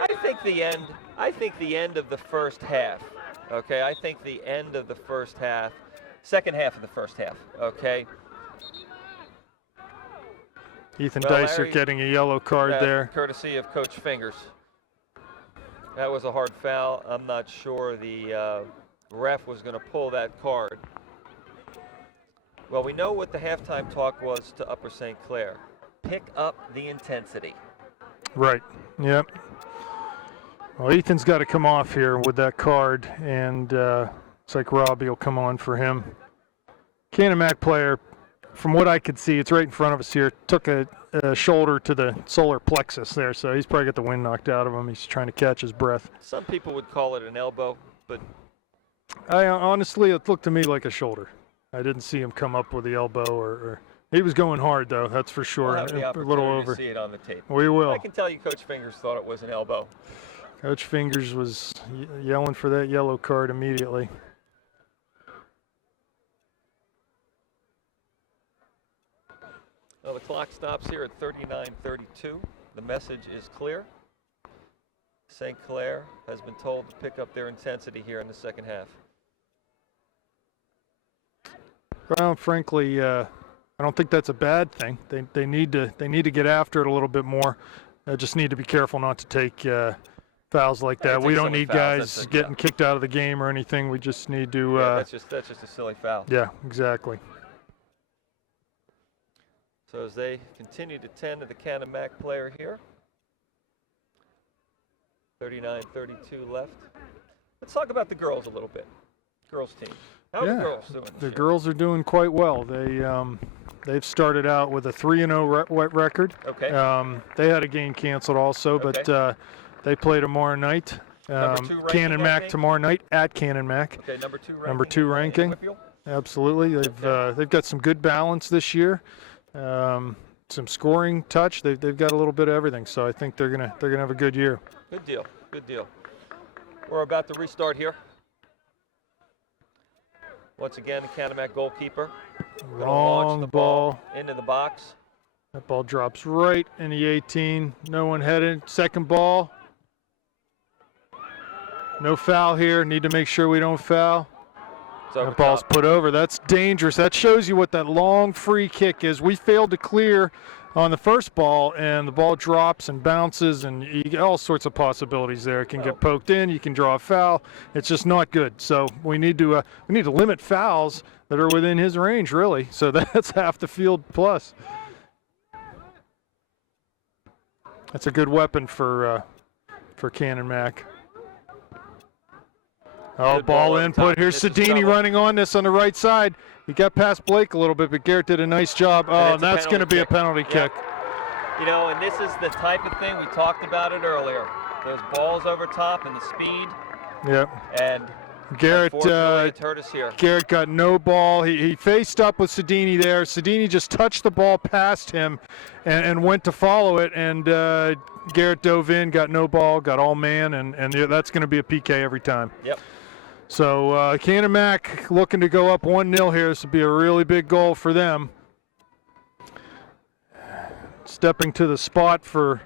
I think the end of the first half. Okay, I think the end of the first half, second half of the first half. Okay. Ethan Dicer getting a yellow card there. Courtesy of Coach Fingers. That was a hard foul. I'm not sure the ref was going to pull that card. Well, we know what the halftime talk was to Upper St. Clair. Pick up the intensity. Right. Yep. Well, Ethan's got to come off here with that card, and it's like Robbie will come on for him. Canon-Mac player, from what I could see, it's right in front of us here, took a shoulder to the solar plexus there, so he's probably got the wind knocked out of him. He's trying to catch his breath. Some people would call it an elbow, but honestly, it looked to me like a shoulder. I didn't see him come up with the elbow, or he was going hard, though, that's for sure. We'll have the a little over. to see it on the tape. We will. I can tell you Coach Fingers thought it was an elbow. Coach Fingers was yelling for that yellow card immediately. Well, the clock stops here at 39:32. The message is clear. St. Clair has been told to pick up their intensity here in the second half. Well, frankly, I don't think that's a bad thing. They need to get after it a little bit more. Just need to be careful not to take fouls like that. We don't need guys getting kicked out of the game or anything. We just need to. That's just a silly foul. Yeah, exactly. So as they continue to tend to the Canon-Mac player here, 39:32 left. Let's talk about the girls a little bit. Girls team. How are the girls doing? The girls are doing quite well. They've started out with a 3-0 record. Okay. They had a game canceled also, but they play tomorrow night. Canon-Mac tomorrow night at Canon-Mac. Okay, number 2 ranking. Number 2 ranking. Absolutely. They've got some good balance this year. Some scoring touch. They've got a little bit of everything, so I think they're gonna have a good year. Good deal. Good deal. We're about to restart here. Once again, the Canon-Mac goalkeeper. Long the ball into the box. That ball drops right in the 18. No one headed. Second ball. No foul here. Need to make sure we don't foul. That ball's put over. That's dangerous. That shows you what that long free kick is. We failed to clear on the first ball, and the ball drops and bounces, and you get all sorts of possibilities there. It can get poked in. You can draw a foul. It's just not good. So we need to limit fouls that are within his range, really. So that's half the field plus. That's a good weapon for Canon-Mac. Oh, ball input. Here's Sedini running on this on the right side. He got past Blake a little bit, but Garrett did a nice job. Oh, and that's going to be a penalty kick. You know, and this is the type of thing, we talked about it earlier. Those balls over top and the speed. Yep. And Garrett, it hurt us here. Garrett got no ball. He faced up with Sedini there. Sedini just touched the ball past him and went to follow it, and Garrett dove in, got no ball, got all man, and that's going to be a PK every time. Yep. So Canon-Mac looking to go up 1-0 here. This would be a really big goal for them. Stepping to the spot for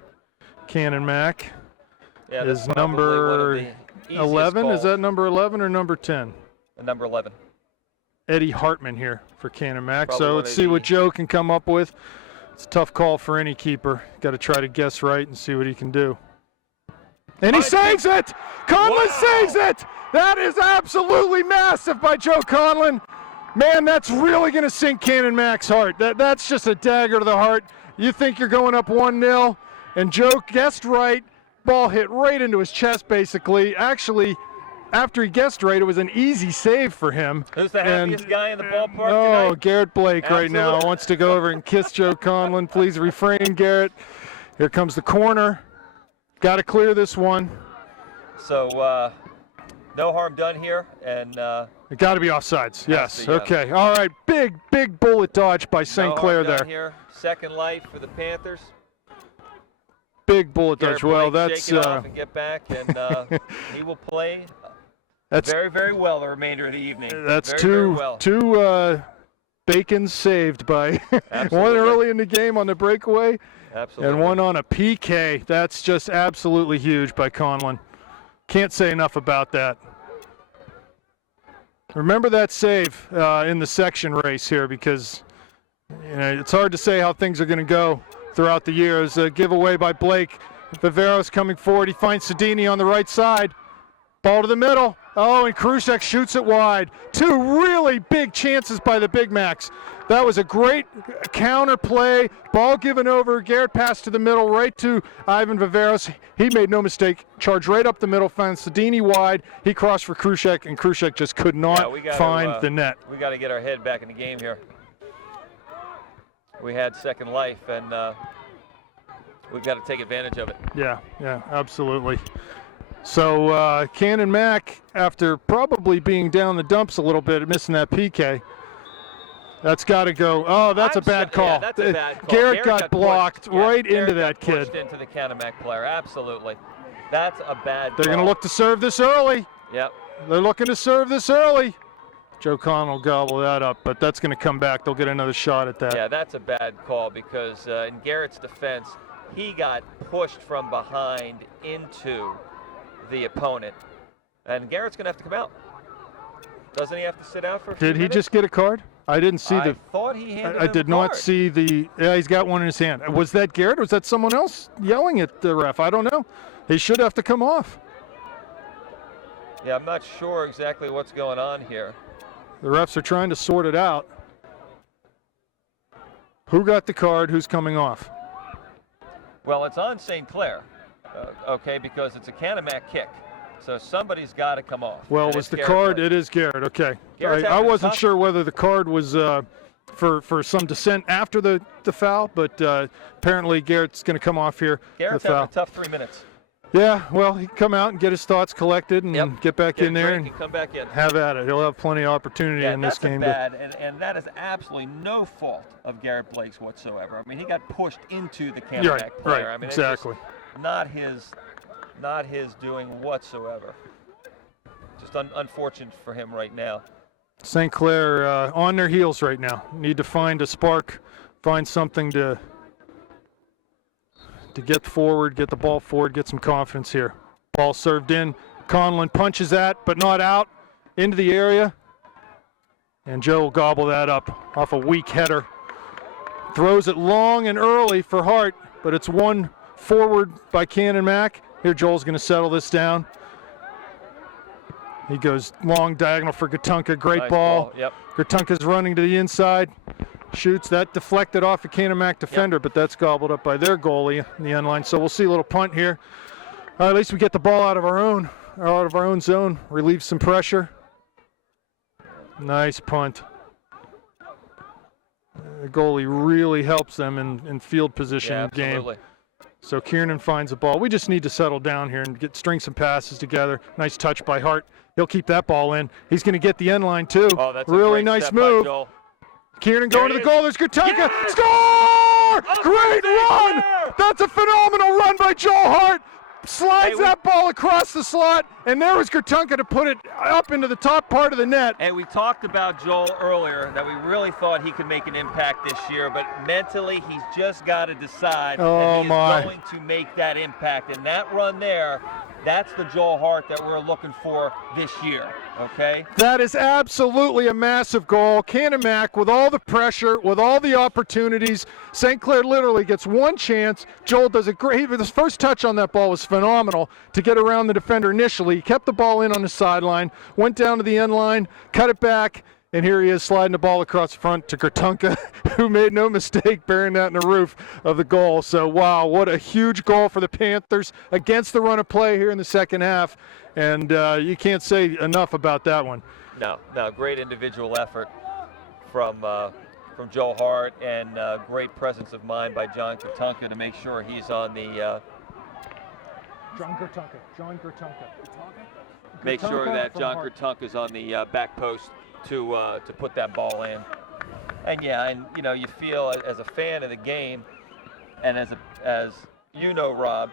Canon-Mac is number 11. Is that number 11 or number 10? Number 11. Eddie Hartman here for Canon-Mac. So let's see what Joe can come up with. It's a tough call for any keeper. Got to try to guess right and see what he can do. And he saves it! Conlon saves it! That is absolutely massive by Joe Conlon. Man, that's really going to sink Canon-Mac's heart. That's just a dagger to the heart. You think you're going up 1-0, and Joe guessed right. Ball hit right into his chest, basically. Actually, after he guessed right, it was an easy save for him. Who's the happiest guy in the ballpark tonight? Garrett Blake right now wants to go over and kiss Joe Conlon. Please refrain, Garrett. Here comes the corner. Got to clear this one. So no harm done here, and It got to be offsides. Yes. be, yeah. Okay. All right. Big bullet dodge by St. Clair no harm there. done here. Second life for the Panthers. Big bullet dodge. Well, Blake that's shake it off and get back, and he will play very, very well the remainder of the evening. That's very well. two bacons saved by one early in the game on the breakaway. Absolutely. And one on a PK. That's just absolutely huge by Conlon. Can't say enough about that. Remember that save in the section race here, because it's hard to say how things are going to go throughout the year. It's a giveaway by Blake. Viveros coming forward. He finds Sedini on the right side. Ball to the middle. Oh, and Krušek shoots it wide. Two really big chances by the Big Macs. That was a great counter play. Ball given over. Garrett passed to the middle, right to Ivan Viveros. He made no mistake. Charged right up the middle, found Sedini wide. He crossed for Krušek, and Krušek just could not find the net. We got to get our head back in the game here. We had second life, and we've got to take advantage of it. Yeah, absolutely. So Canon-Mac, after probably being down the dumps a little bit, missing that PK, that's got to go. Oh, that's a bad call. Yeah, that's a bad call. Garrett got blocked right into that kid. Pushed into the Canon-Mac player, absolutely. That's a bad call. They're going to look to serve this early. Yep. They're looking to serve this early. Joe Conn will gobble that up, but that's going to come back. They'll get another shot at that. Yeah, that's a bad call, because in Garrett's defense, he got pushed from behind into the opponent, and Garrett's going to have to come out. Doesn't he have to sit out for a few minutes? Did he just get a card? I didn't see I thought he handed him I did a not card. see the. Yeah, he's got one in his hand. Was that Garrett? Or was that someone else yelling at the ref? I don't know. He should have to come off. Yeah, I'm not sure exactly what's going on here. The refs are trying to sort it out. Who got the card? Who's coming off? Well, it's on St. Clair, okay, because it's a Canon-Mac kick. So somebody's got to come off. Well, was the card? It is Garrett. Okay. I wasn't sure whether the card was for some dissent after the foul, but apparently Garrett's going to come off here. Garrett's having a tough 3 minutes. Yeah, well, he can come out and get his thoughts collected and get back in there and come back in. Have at it. He'll have plenty of opportunity in this game. That's bad, and that is absolutely no fault of Garrett Blake's whatsoever. I mean, he got pushed into the Canon-Mac player. Right, I mean, exactly. It's just not his doing whatsoever. Just unfortunate for him right now. St. Clair on their heels right now. Need to find a spark, find something to get forward, get the ball forward, get some confidence here. Ball served in. Conlon punches that, but not out, into the area. And Joe will gobble that up off a weak header. Throws it long and early for Hart, but it's one forward by Canon-Mac. Here Joel's going to settle this down. He goes long diagonal for Gatunka. Great Nice ball. Yep. Gatunka's running to the inside. Shoots. That deflected off a Canon-Mac defender, but that's gobbled up by their goalie in the end line. So we'll see a little punt here. At least we get the ball out of our own zone. Relieve some pressure. Nice punt. The goalie really helps them in field position in the game. Absolutely. So Kiernan finds the ball. We just need to settle down here and string some passes together. Nice touch by Hart. He'll keep that ball in. He's going to get the end line too. Oh, that's really a great nice step move. by Joel. Kiernan going to the goal. There's Gatunka. Yes! Score! Great run! That's a phenomenal run by Joel Hart. Slides that ball across the slot, and there was Gatunka to put it up into the top part of the net. And we talked about Joel earlier, that we really thought he could make an impact this year, but mentally he's just got to decide that he is going to make that impact. And that run there, that's the Joel Hart that we're looking for this year, okay? That is absolutely a massive goal. Canon-Mac with all the pressure, with all the opportunities. St. Clair literally gets one chance. Joel does a great, his first touch on that ball was phenomenal to get around the defender initially. He kept the ball in on the sideline, went down to the end line, cut it back, and here he is sliding the ball across the front to Gatunka, who made no mistake burying that in the roof of the goal. So, wow, what a huge goal for the Panthers against the run of play here in the second half. And you can't say enough about that one. No, great individual effort from Joe Hart, and great presence of mind by John Gatunka to make sure he's on the John Gertunka. Make sure that from John Hart. Gertunka is on the back post to put that ball in. And yeah, and you know, you feel as a fan of the game, and as you know, Rob,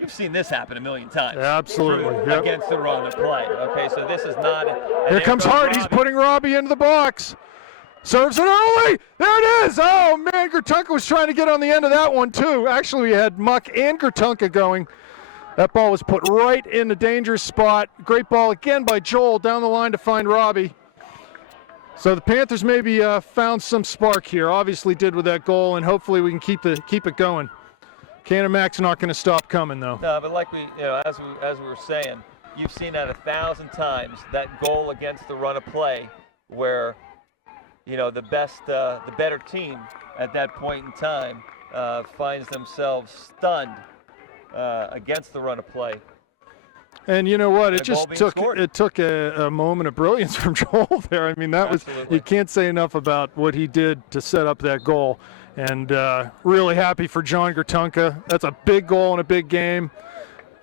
you've seen this happen a million times. Absolutely. Yep. Against the run of play. Okay, so this is not. Here comes Hart. He's putting Robbie into the box. Serves it early. There it is. Oh, man, Gertunka was trying to get on the end of that one, too. Actually, we had Muck and Gertunka going. That ball was put right in the dangerous spot. Great ball again by Joel down the line to find Robbie. So the Panthers maybe found some spark here. Obviously did with that goal, and hopefully we can keep it going. Canon-McMillan's not going to stop coming, though. No, but like as we were saying, you've seen that 1,000 times, that goal against the run of play, where the better team at that point in time finds themselves stunned against the run of play. And you know what? It took a moment of brilliance from Joel there. I mean, you can't say enough about what he did to set up that goal. And really happy for John Gertunka. That's a big goal in a big game.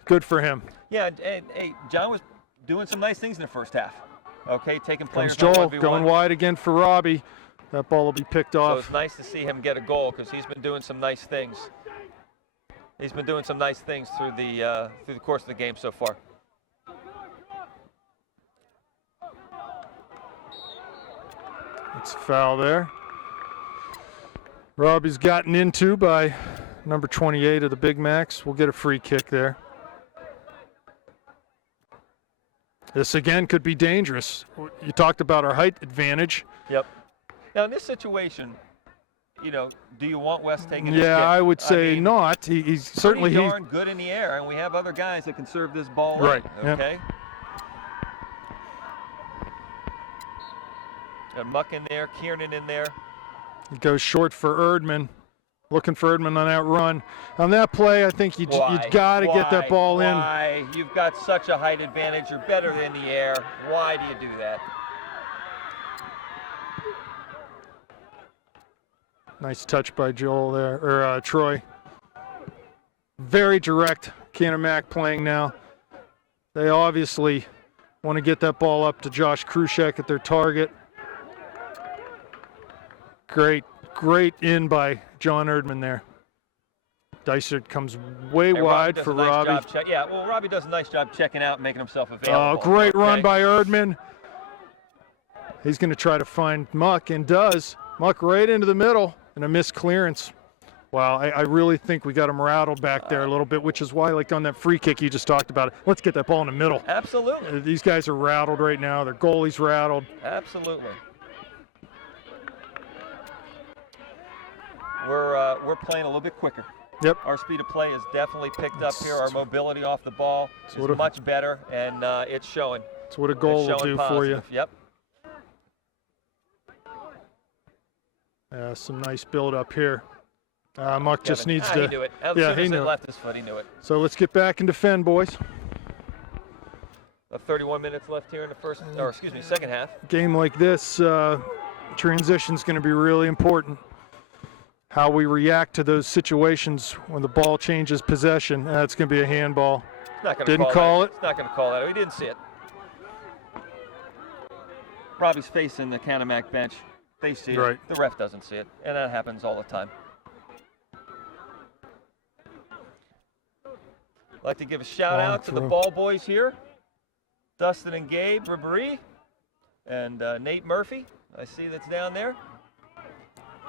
Good for him. Yeah, and hey, John was doing some nice things in the first half. Okay, taking players. Comes Joel going wide again for Robbie. That ball will be picked off. So it's nice to see him get a goal because he's been doing some nice things. He's been doing some nice things through the course of the game so far. It's a foul there. Robbie's gotten into by number 28 of the Big Macs. We'll get a free kick there. This again could be dangerous. You talked about our height advantage. Yep. Now in this situation, do you want West taking this Yeah, kick? I would say not. He's certainly darn good in the air, and we have other guys that can serve this ball right. in, okay? Got Muck in there, Kiernan in there. He goes short for Erdman. Looking for Erdman on that run. On that play, I think you got to get that ball in. Why? You've got such a height advantage. You're better in the air. Why do you do that? Nice touch by Joel there, or Troy. Very direct. Canon-McMillan playing now. They obviously want to get that ball up to Josh Krushek at their target. Great in by John Erdman there. Dysart comes way wide for Robbie. Robbie does a nice job checking out and making himself available. Oh, great run by Erdman. He's going to try to find Muck, and does. Muck right into the middle, and a missed clearance. Wow, I really think we got him rattled back there a little bit, which is why, like on that free kick you just talked about, let's get that ball in the middle. Absolutely. These guys are rattled right now. Their goalie's rattled. Absolutely. We're playing a little bit quicker. Yep. Our speed of play is definitely picked up here. Our mobility off the ball is much better, and it's showing. That's what a goal will do for you. Yep. Some nice build up here. Muck just needs to. He knew it. As soon as he left his foot, he knew it. So let's get back and defend, boys. 31 minutes left here in the second half. Game like this, transition's going to be really important. How we react to those situations when the ball changes possession. That's going to be a handball. Didn't call it. It's not going to call that. We didn't see it. Robbie's facing the Canon-McMillan bench. They see it. Right. The ref doesn't see it, and that happens all the time. I'd like to give a shout out to the ball boys here. Dustin and Gabe Ribéry and Nate Murphy. I see that's down there.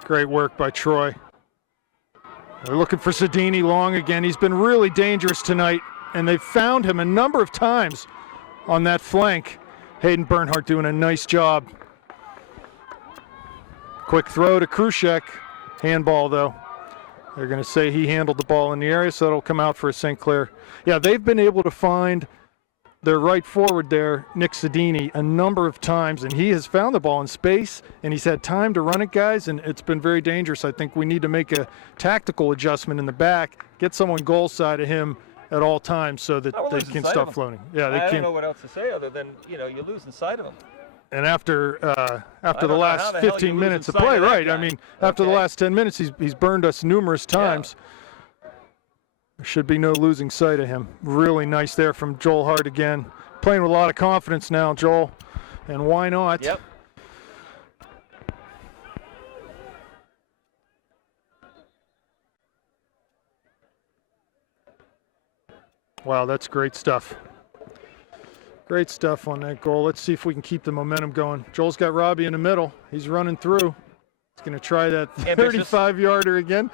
Great work by Troy. They're looking for Sedini long again. He's been really dangerous tonight, and they've found him a number of times on that flank. Hayden Bernhardt doing a nice job. Quick throw to Krushek. Handball, though. They're going to say he handled the ball in the area, so it'll come out for St. Clair. Yeah, they've been able to find their right forward there, Nick Sedini, a number of times, and he has found the ball in space, and he's had time to run it, guys, and it's been very dangerous. I think we need to make a tactical adjustment in the back, get someone goal side of him at all times so that they can stop floating. Yeah, they I can't. don't know what else to say other than, you're losing sight of him. And after the last 15 minutes of play, right? I mean, after the last 10 minutes, he's burned us numerous times. There should be no losing sight of him. Really nice there from Joel Hart again. Playing with a lot of confidence now, Joel. And why not? Yep. Wow, that's great stuff. Great stuff on that goal. Let's see if we can keep the momentum going. Joel's got Robbie in the middle. He's running through. He's going to try that 35-yarder again.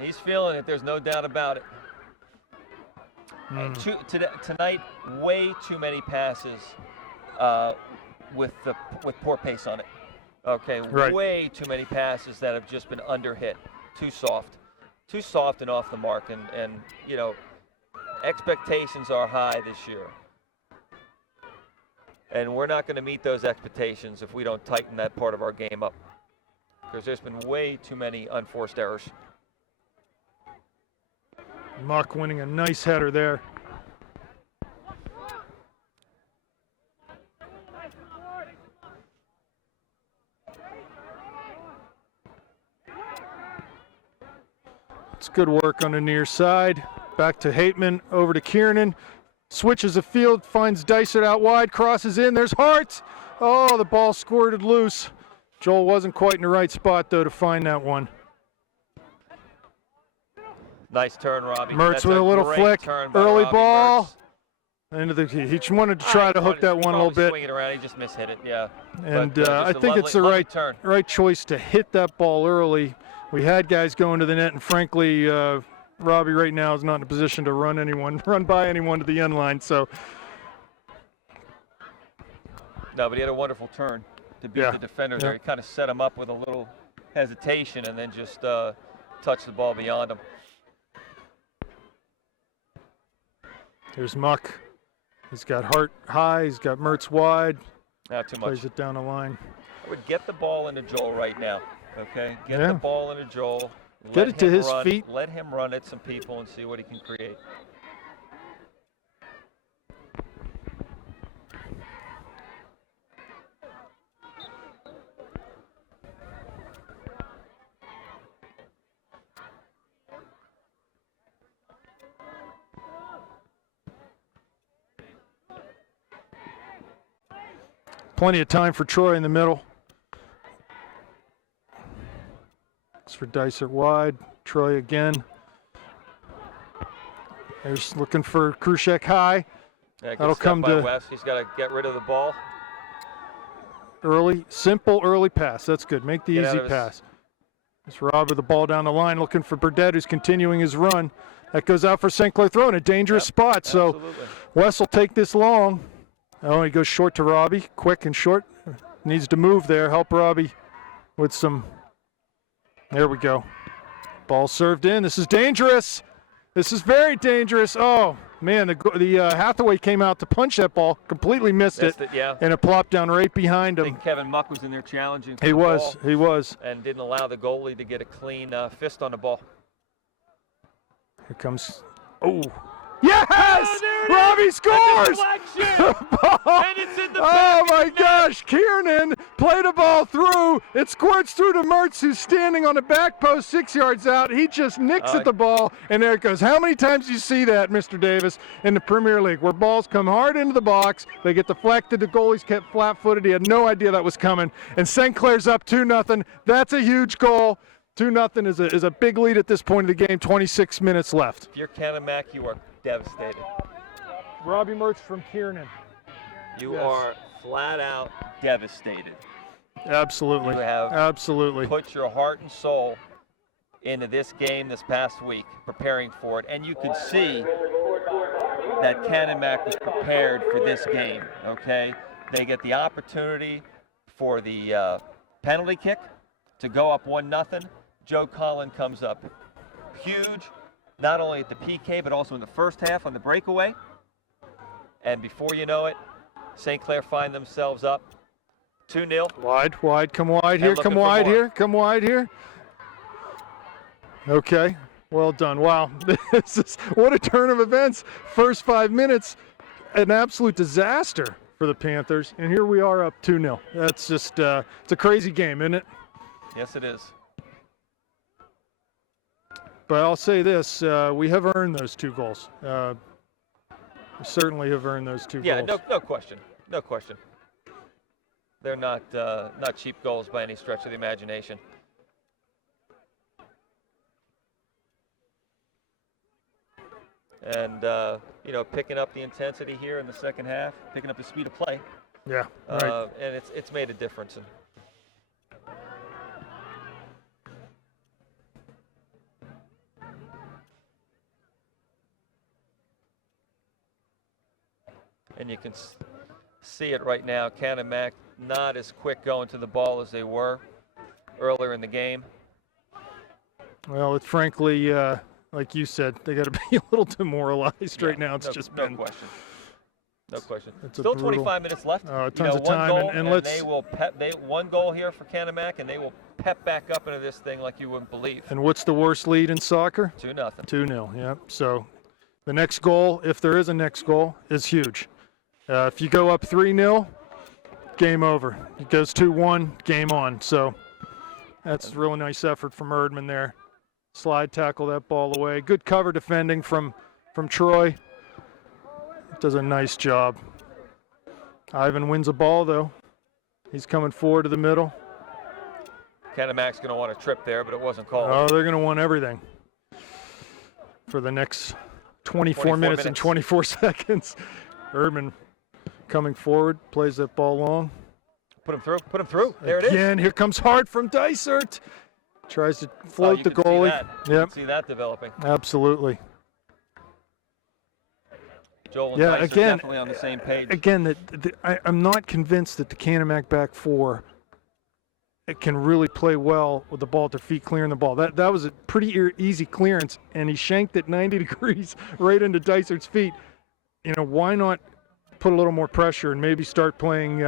He's feeling it. There's no doubt about it. Tonight, way too many passes with poor pace on it. Okay, right. Way too many passes that have just been underhit, too soft and off the mark. And you know, expectations are high this year, and we're not going to meet those expectations if we don't tighten that part of our game up, because there's been way too many unforced errors. Muck winning a nice header there. It's good work on the near side. Back to Hateman, over to Kiernan. Switches the field, finds Dysart out wide, crosses in. There's Hart. Oh, the ball squirted loose. Joel wasn't quite in the right spot, though, to find that one. Nice turn, Robbie. Mertz with a little flick. Early ball. He wanted to try to hook that one a little bit. Swing it around. He just mishit it, yeah. And I think it's the right choice to hit that ball early. We had guys going to the net, and frankly, Robbie right now is not in a position to run by anyone to the end line. So. No, but he had a wonderful turn to beat the defender there. He kind of set him up with a little hesitation and then just touched the ball beyond him. Here's Muck. He's got Hart high. He's got Mertz wide. Not too much. Plays it down the line. I would get the ball into Joel right now. Okay, get the ball into Joel. Get it to his feet. Let him run at some people and see what he can create. Plenty of time for Troy in the middle. It's for Dysart wide. Troy again. There's looking for Krushek high. Yeah, that'll come to West. He's got to get rid of the ball. Simple early pass. That's good. Make the easy pass. It's Rob with the ball down the line, looking for Burdett, who's continuing his run. That goes out for St. Clair, throwing a dangerous spot. Absolutely. So West will take this long. Oh, he goes short to Robbie, quick and short. Needs to move there, help Robbie with some. There we go. Ball served in. This is dangerous. This is very dangerous. Oh, man, the Hathaway came out to punch that ball, completely missed it, and it plopped down right behind him. I think Kevin Muck was in there challenging for the ball. He was. And didn't allow the goalie to get a clean fist on the ball. Here comes, yes! Robbie scores! And it's in the oh my gosh, Kiernan played a ball through. It squirts through to Mertz, who's standing on the back post 6 yards out. He just nicks at the ball, and there it goes. How many times do you see that, Mr. Davis, in the Premier League, where balls come hard into the box, they get deflected, the goalie's kept flat-footed, he had no idea that was coming, and St. Clair's up 2-0. That's a huge goal. 2-0 is a big lead at this point of the game, 26 minutes left. If you're Canon-Mac, you are devastated. Robbie Mertz from Kiernan. You are flat out devastated. Absolutely. You have absolutely put your heart and soul into this game this past week, preparing for it, and you could see that Canon-Mac was prepared for this game, okay? They get the opportunity for the penalty kick to go up 1-0. Joe Collin comes up huge, not only at the PK, but also in the first half on the breakaway. And before you know it, St. Clair find themselves up 2-0. Wide, come wide here, come wide here. Okay, well done. Wow, what a turn of events. First 5 minutes, an absolute disaster for the Panthers, and here we are up 2-0. That's just, it's a crazy game, isn't it? Yes, it is. But I'll say this, we have earned those 2 goals. We certainly have earned those 2 Yeah, goals. no question. No question. They're not cheap goals by any stretch of the imagination. And, picking up the intensity here in the second half, picking up the speed of play. Yeah, right. And it's made a difference. And you can see it right now. Canon-Mac not as quick going to the ball as they were earlier in the game. Well, it's frankly, like you said, they got to be a little demoralized right now. It's just been. No question. No question. It's Still 25 minutes left. Tons of time, goal, and let's. They will one goal here for Canon-Mac, and they will pep back up into this thing like you wouldn't believe. And what's the worst lead in soccer? 2-0. 2-0. Yeah. So, the next goal, if there is a next goal, is huge. If you go up 3-0, game over. It goes 2-1, game on. So, that's a really nice effort from Erdman there. Slide tackle that ball away. Good cover defending from Troy. Does a nice job. Ivan wins a ball, though. He's coming forward to the middle. Canon-Mac's going to want a trip there, but it wasn't called. Oh, they're going to want everything for the next 24 minutes and 24 seconds. Erdman coming forward, plays that ball long. Put him through. Put him through. There it is. Again, here comes Hart from Dysart. Tries to float the goalie. Yep. See that developing. Absolutely. Joel and Dice are definitely on the same page. Again, I'm not convinced that the Canon-Mac back 4 can really play well with the ball at their feet, clearing the ball. That was a pretty easy clearance, and he shanked it 90 degrees right into Dysart's feet. Why not put a little more pressure and maybe start playing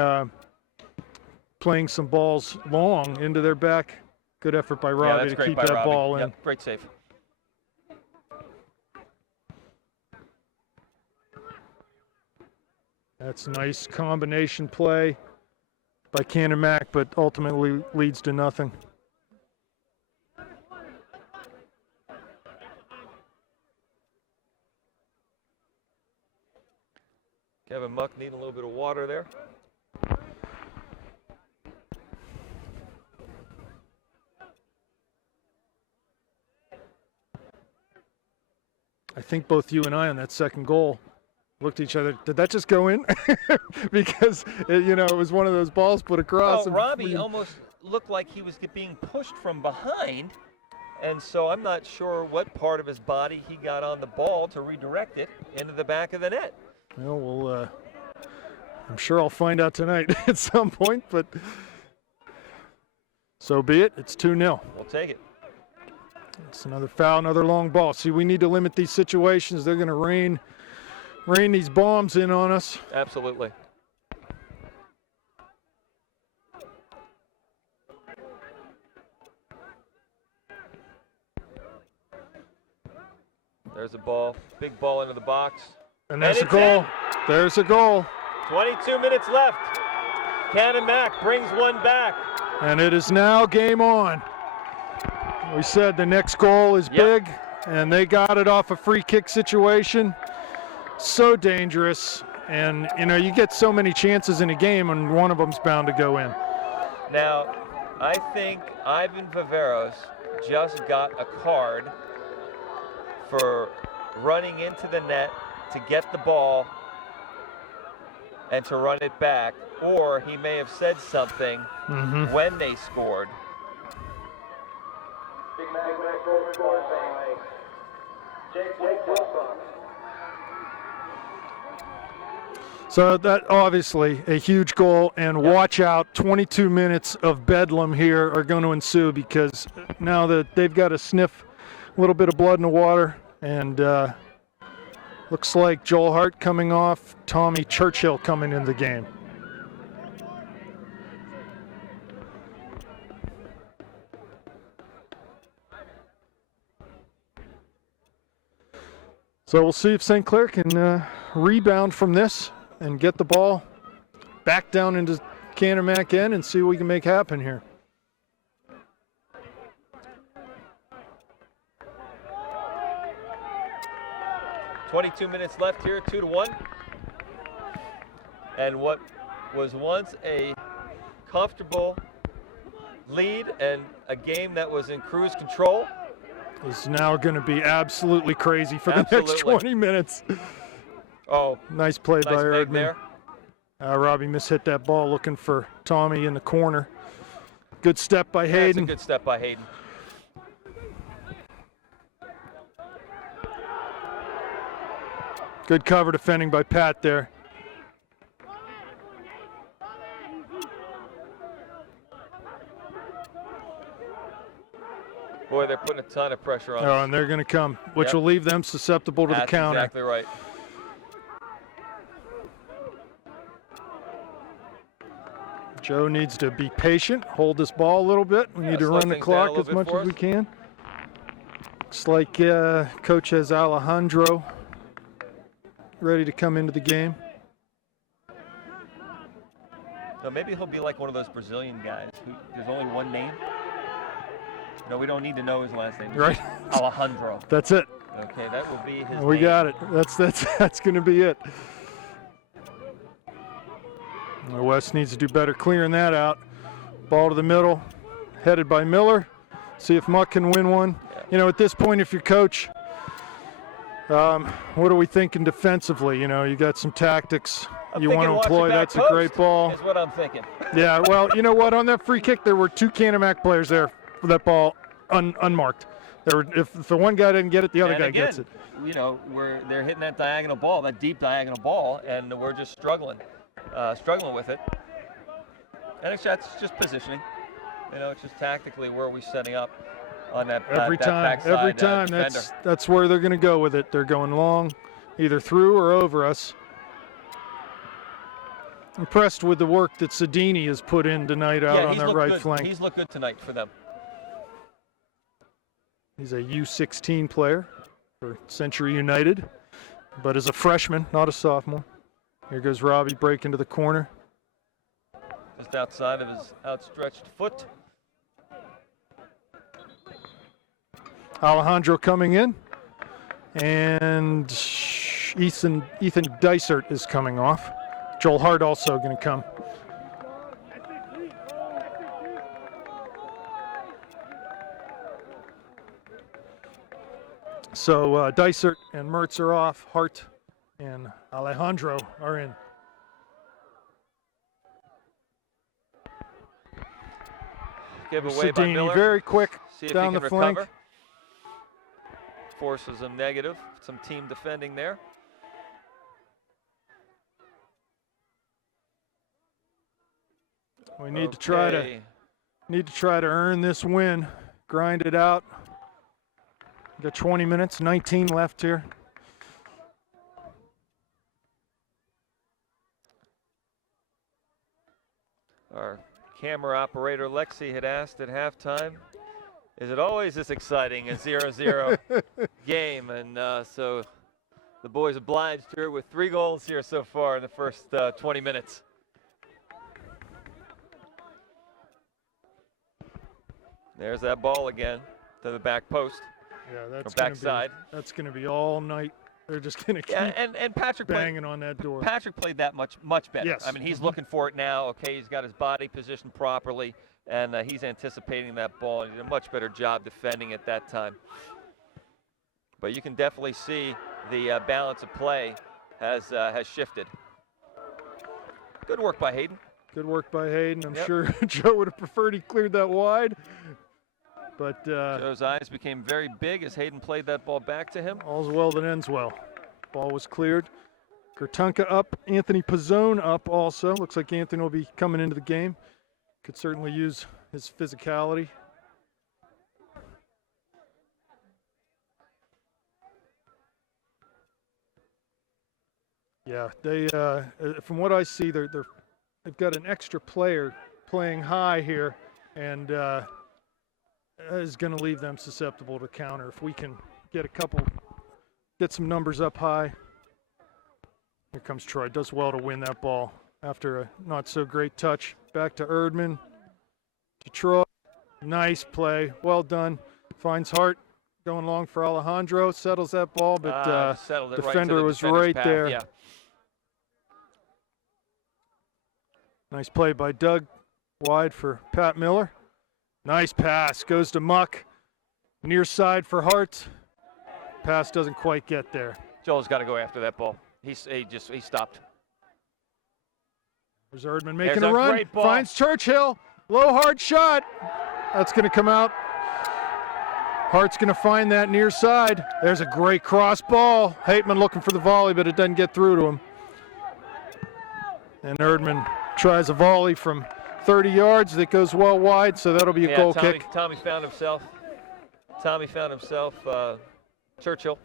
some balls long into their back? Good effort by Robbie to keep that ball in. Yep, great save. That's nice combination play by Canon-Mac, but ultimately leads to nothing. Kevin Muck needing a little bit of water there. I think both you and I on that second goal looked at each other. Did that just go in? Because it was one of those balls put across. Well, Robbie almost looked like he was being pushed from behind, and so I'm not sure what part of his body he got on the ball to redirect it into the back of the net. Well, I'm sure I'll find out tonight at some point, but so be it. It's 2-0. We'll take it. It's another foul, another long ball. See, we need to limit these situations. They're going to rain these bombs in on us. Absolutely. There's a ball, big ball into the box. And there's a goal. There's a goal. 22 minutes left. Canon-Mac brings one back. And it is now game on. We said the next goal is big, and they got it off a free kick situation. So dangerous, and you get so many chances in a game, and one of them's bound to go in. Now, I think Ivan Viveros just got a card for running into the net to get the ball and to run it back, or he may have said something when they scored. So that obviously a huge goal, and watch out, 22 minutes of bedlam here are going to ensue, because now that they've got to sniff a little bit of blood in the water, and looks like Joel Hart coming off, Tommy Churchill coming in the game. So we'll see if St. Clair can rebound from this and get the ball back down into Canon-Mac end and see what we can make happen here. 22 minutes left here, 2-1. And what was once a comfortable lead and a game that was in cruise control is now going to be absolutely crazy for the next 20 minutes. Oh, nice play by Erdman. There. Robbie mishit that ball looking for Tommy in the corner. Good step by Hayden. That's a good step by Hayden. Good cover defending by Pat there. Boy, they're putting a ton of pressure on us. Oh, and they're going to come, which will leave them susceptible to the counter. That's exactly right. Joe needs to be patient, hold this ball a little bit. We need to run the clock as much as we can. Looks like Coach has Alejandro ready to come into the game. So maybe he'll be like one of those Brazilian guys who there's only one name. No, we don't need to know his last name. Right. Alejandro. That's it. Okay, that will be his We name. got it. That's going to be it. West needs to do better clearing that out. Ball to the middle, headed by Miller. See if Muck can win one. Yeah. You know, at this point, if you're coach, what are we thinking defensively? You know, you got some tactics you want to employ. That's a great ball. Is what I'm thinking. Yeah, well, you know what? On that free kick, there were two Canon-Mac players there for that ball unmarked. If the one guy didn't get it, the other guy gets it. You know, they're hitting that diagonal ball, that deep diagonal ball, and we're just struggling with it. And that's just positioning. You know, it's just tactically where are we setting up on that backside, every time that's where they're going to go with it. They're going long, either through or over us. Impressed with the work that Sedini has put in tonight out on that right flank. He's looked good tonight for them. He's a U16 player for Century United, but is a freshman, not a sophomore. Here goes Robbie, break into the corner. Just outside of his outstretched foot. Alejandro coming in, and Ethan Dysert is coming off. Joel Hart also going to come. So Dysert and Mertz are off. Hart and Alejandro are in. Give away by Miller. Very quick See if down he the can flank. recover. Forces them negative. Some team defending there. We need to try to earn this win. Grind it out. Got 20 minutes, 19 left here. Our camera operator Lexi had asked at halftime, is it always this exciting, a 0-0 game? And so the boys obliged her with 3 goals here so far in the first 20 minutes. There's that ball again to the back post. Yeah, that's going to be all night. They're just going to keep and Patrick banging on that door. Patrick played that much better. Yes. I mean, he's looking for it now. Okay, he's got his body positioned properly, and he's anticipating that ball. He did a much better job defending at that time. But you can definitely see the balance of play has shifted. Good work by Hayden. Good work by Hayden. I'm sure Joe would have preferred he cleared that wide. But Joe's eyes became very big as Hayden played that ball back to him. All's well that ends well. Ball was cleared. Gertunka up. Anthony Pizzone up also. Looks like Anthony will be coming into the game. Could certainly use his physicality. Yeah, they from what I see, they've got an extra player playing high here, and is going to leave them susceptible to counter. If we can get some numbers up high. Here comes Troy. Does well to win that ball after a not so great touch. Back to Erdman. To Troy. Nice play. Well done. Finds Hart. Going long for Alejandro, settles that ball, but settled it defender right was defender's right path. there. Yeah. Nice play by Doug, wide for Pat Miller. Nice pass, goes to Muck. Near side for Hart. Pass doesn't quite get there. Joel's got to go after that ball. He stopped. There's Erdman making There's a run. great ball. Finds Churchill. Low hard shot. That's going to come out. Hart's going to find that near side. There's a great cross ball. Hateman looking for the volley, but it doesn't get through to him. And Erdman tries a volley from 30 yards that goes well wide, so that'll be a goal kick. Tommy found himself. Churchill.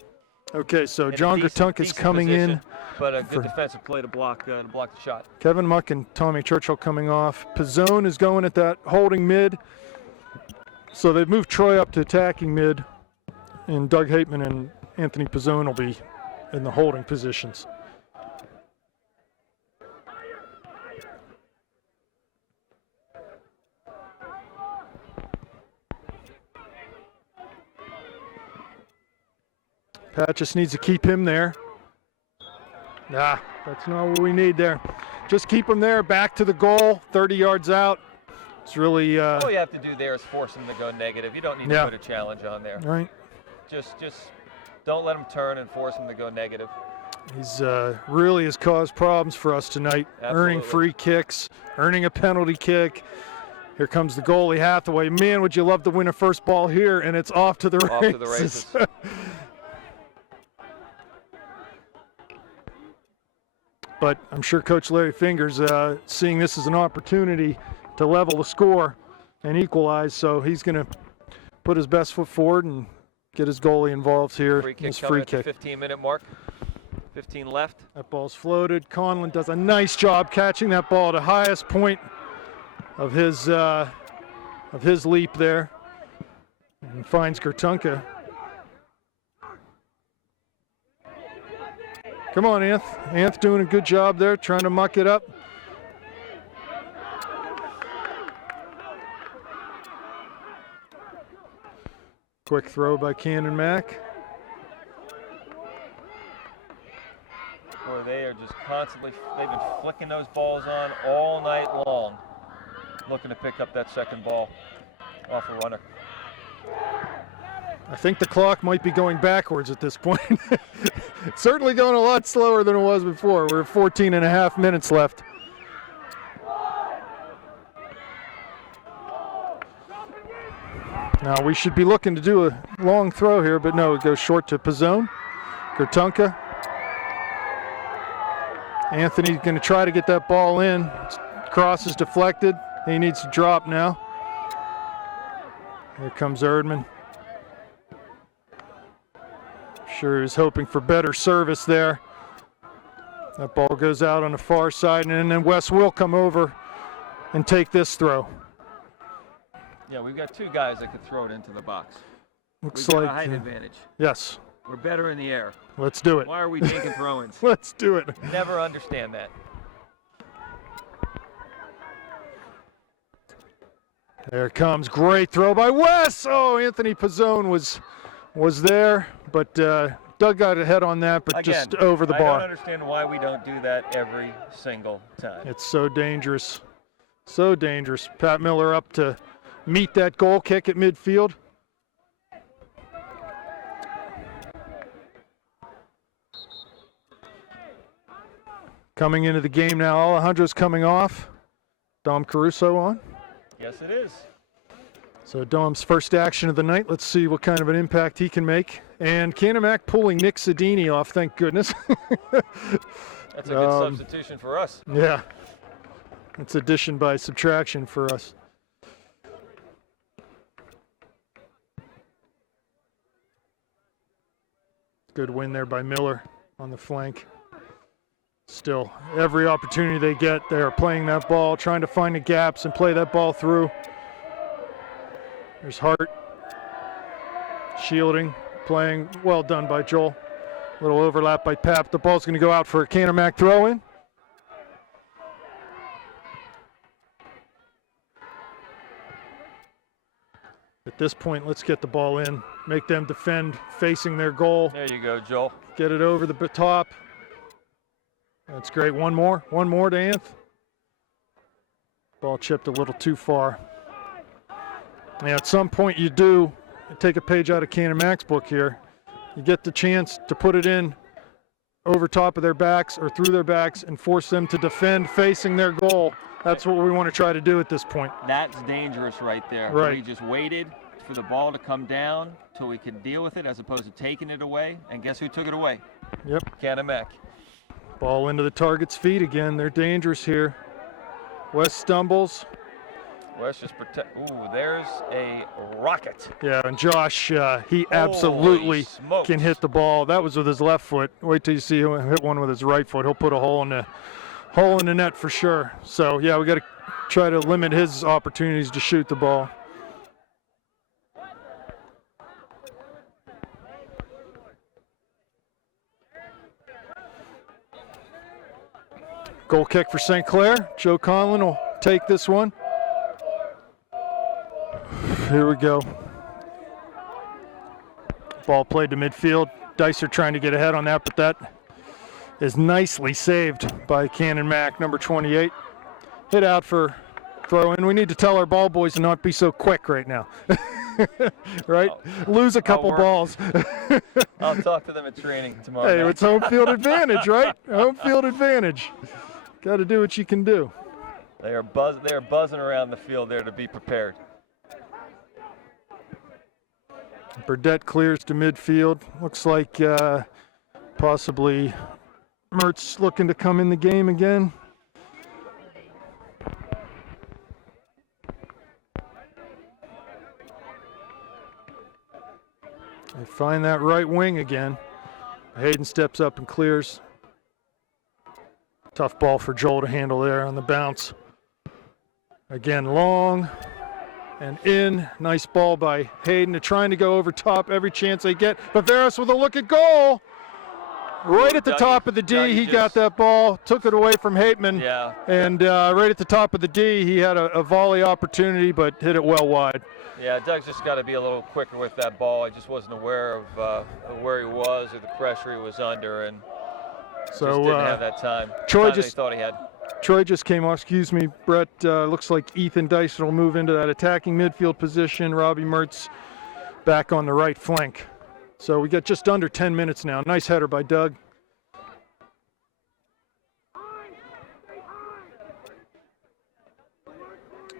Okay, so John Gertunk is coming in. But a good defensive play to block the shot. Kevin Muck and Tommy Churchill coming off. Pizzone is going at that holding mid. So they've moved Troy up to attacking mid, and Doug Hateman and Anthony Pizzone will be in the holding positions. Pat just needs to keep him there. Nah, that's not what we need there. Just keep him there, back to the goal, 30 yards out. It's really... all you have to do there is force him to go negative. You don't need to put a challenge on there. Right. Just don't let him turn and force him to go negative. He's really has caused problems for us tonight. Absolutely. Earning free kicks, earning a penalty kick. Here comes the goalie, Hathaway. Man, would you love to win a first ball here, and it's off to the races. Off to the races. But I'm sure Coach Larry Fingers seeing this as an opportunity to level the score and equalize, so he's going to put his best foot forward and get his goalie involved here in this free kick. 15-minute mark. 15 left. That ball's floated. Conlon does a nice job catching that ball at the highest point of his leap there, and finds Gertunka. Come on, Anth. Anth doing a good job there, trying to muck it up. Quick throw by Canon-Mac. Boy, they are just constantly, they've been flicking those balls on all night long, looking to pick up that second ball off a runner. I think the clock might be going backwards at this point. It's certainly going a lot slower than it was before. We're at 14 and a half minutes left. Now we should be looking to do a long throw here, but no, it goes short to Pizzone. Gertunka. Anthony's going to try to get that ball in. Cross is deflected. He needs to drop now. Here comes Erdman. Sure he was hoping for better service there. That ball goes out on the far side, and then Wes will come over and take this throw. Yeah, we've got two guys that could throw it into the box. Looks we've got like a height advantage. Yes. We're better in the air. Let's do it. Why are we taking throw-ins? Let's do it. Never understand that. There it comes. Great throw by Wes. Oh, Anthony Pizzone was there, but Doug got ahead on that, but Again, just over the bar. I don't understand why we don't do that every single time. It's so dangerous. So dangerous. Pat Miller up to meet that goal kick at midfield. Coming into the game now, Alejandro's coming off. Dom Caruso on. Yes, it is. So Dom's first action of the night. Let's see what kind of an impact he can make. And Canon-Mac pulling Nick Sedini off, thank goodness. That's a good substitution for us. Yeah. It's addition by subtraction for us. Good win there by Miller on the flank. Still, every opportunity they get, they are playing that ball, trying to find the gaps and play that ball through. There's Hart. Shielding, playing, well done by Joel. Little overlap by Pap. The ball's going to go out for a Canon-Mac throw-in. But this point, let's get the ball in, make them defend facing their goal. There you go, Joel. Get it over the top. That's great. One more to Anth. Ball chipped a little too far. Yeah, at some point you do take a page out of Canon-Mac's book here. You get the chance to put it in over top of their backs or through their backs and force them to defend facing their goal. That's what we want to try to do at this point. That's dangerous right there. Right. We just waited for the ball to come down till we could deal with it as opposed to taking it away. And guess who took it away? Yep. Canon-Mac. Ball into the target's feet again. They're dangerous here. West stumbles. West just protect. Ooh, there's a rocket. Yeah, and Josh, he absolutely can hit the ball. That was with his left foot. Wait till you see him hit one with his right foot. He'll put a hole in the net for sure. So yeah, we got to try to limit his opportunities to shoot the ball. Goal kick for St. Clair. Joe Conlon will take this one. Here we go. Ball played to midfield. Dicer trying to get ahead on that, but that is nicely saved by Canon-Mac, number 28. Hit out for throw in. We need to tell our ball boys to not be so quick right now. Right? Lose a couple balls. I'll talk to them at training tomorrow. Hey, it's home field advantage, right? Home field advantage. Got to do what you can do. They are buzzing around the field there to be prepared. Burdette clears to midfield. Looks like possibly Mertz looking to come in the game again. They find that right wing again. Hayden steps up and clears. Tough ball for Joel to handle there on the bounce. Again, long and in. Nice ball by Hayden. They're trying to go over top every chance they get. Viveros with a look at goal. Right at the top of the D, he got that ball, took it away from Hateman. Yeah. And right at the top of the D, he had a volley opportunity, but hit it well wide. Yeah, Doug's just got to be a little quicker with that ball. I just wasn't aware of where he was or the pressure he was under, and so just didn't have that time. Troy He thought he had. Troy just came off, excuse me, Brett. Looks like Ethan Dyson will move into that attacking midfield position. Robbie Mertz back on the right flank. So we got just under 10 minutes now. Nice header by Doug.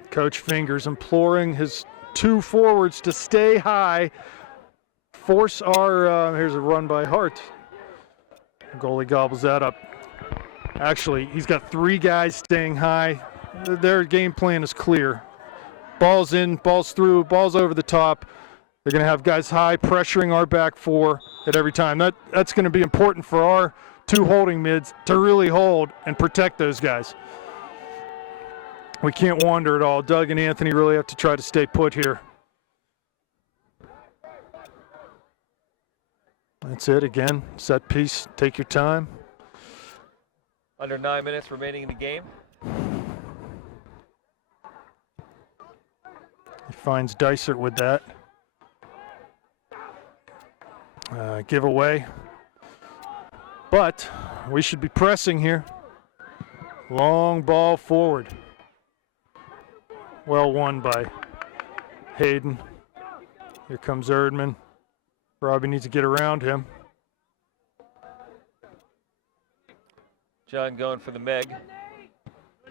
Coach Fingers imploring his two forwards to stay high. Force our, here's a run by Hart. Goalie gobbles that up. Actually, he's got three guys staying high. Their game plan is clear. Ball's in, ball's through, ball's over the top. They're going to have guys high pressuring our back four at every time. That's going to be important for our two holding mids to really hold and protect those guys. We can't wander at all. Doug and Anthony really have to try to stay put here. That's it again. Set piece. Take your time. Under 9 minutes remaining in the game. He finds Dysert with that. Giveaway. But we should be pressing here. Long ball forward. Well won by Hayden. Here comes Erdman. Robbie needs to get around him. John going for the Meg.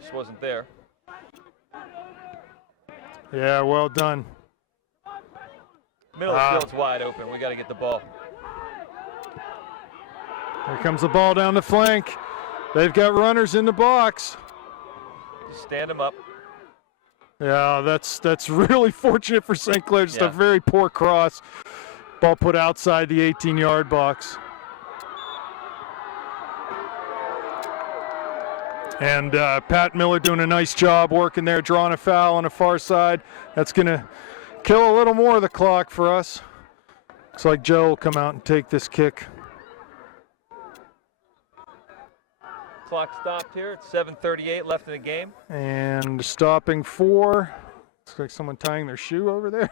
Just wasn't there. Yeah, well done. Middle of the field's wide open. We got to get the ball. Here comes the ball down the flank. They've got runners in the box. Just stand them up. Yeah, that's really fortunate for St. Clair. Just a very poor cross. Ball put outside the 18-yard box. And Pat Miller doing a nice job working there, drawing a foul on the far side. That's going to kill a little more of the clock for us. Looks like Joe will come out and take this kick. Clock stopped here. It's 7:38 left in the game. And stopping for, looks like someone tying their shoe over there.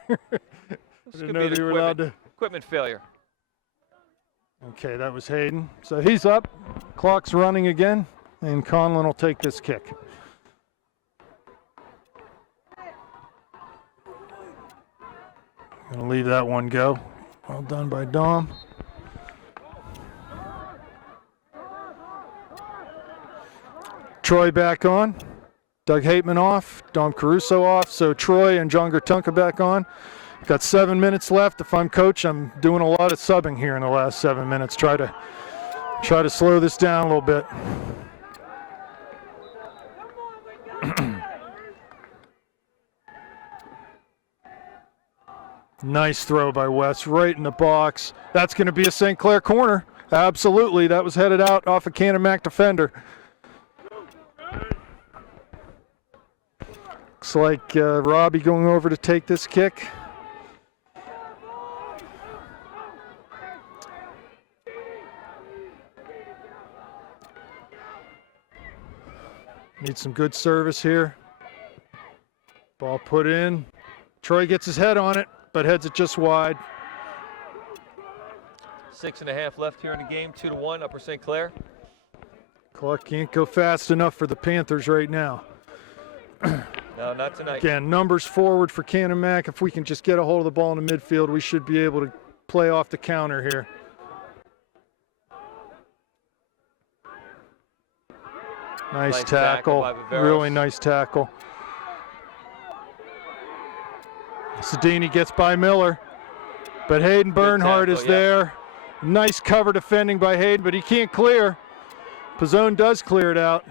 This Didn't could know be they an were allowed to. equipment failure. Okay, that was Hayden. So he's up. Clock's running again, and Conlon will take this kick. Gonna leave that one go. Well done by Dom. Troy back on. Doug Hateman off. Dom Caruso off. So Troy and John Gertunka back on. Got 7 minutes left. If I'm coach, I'm doing a lot of subbing here in the last 7 minutes. Try to slow this down a little bit. Nice throw by Wes, right in the box. That's going to be a St. Clair corner. Absolutely. That was headed out off a Canon-Mac defender. Looks like Robbie going over to take this kick. Need some good service here. Ball put in. Troy gets his head on it, but heads it just wide. 6.5 left here in the game, 2-1, Upper St. Clair. Clock can't go fast enough for the Panthers right now. No, not tonight. Again, numbers forward for Canon-Mac. If we can just get a hold of the ball in the midfield, we should be able to play off the counter here. Nice tackle. Really nice tackle. Sedini gets by Miller, but Hayden Bernhardt is there. Nice cover defending by Hayden, but he can't clear. Pizzone does clear it out.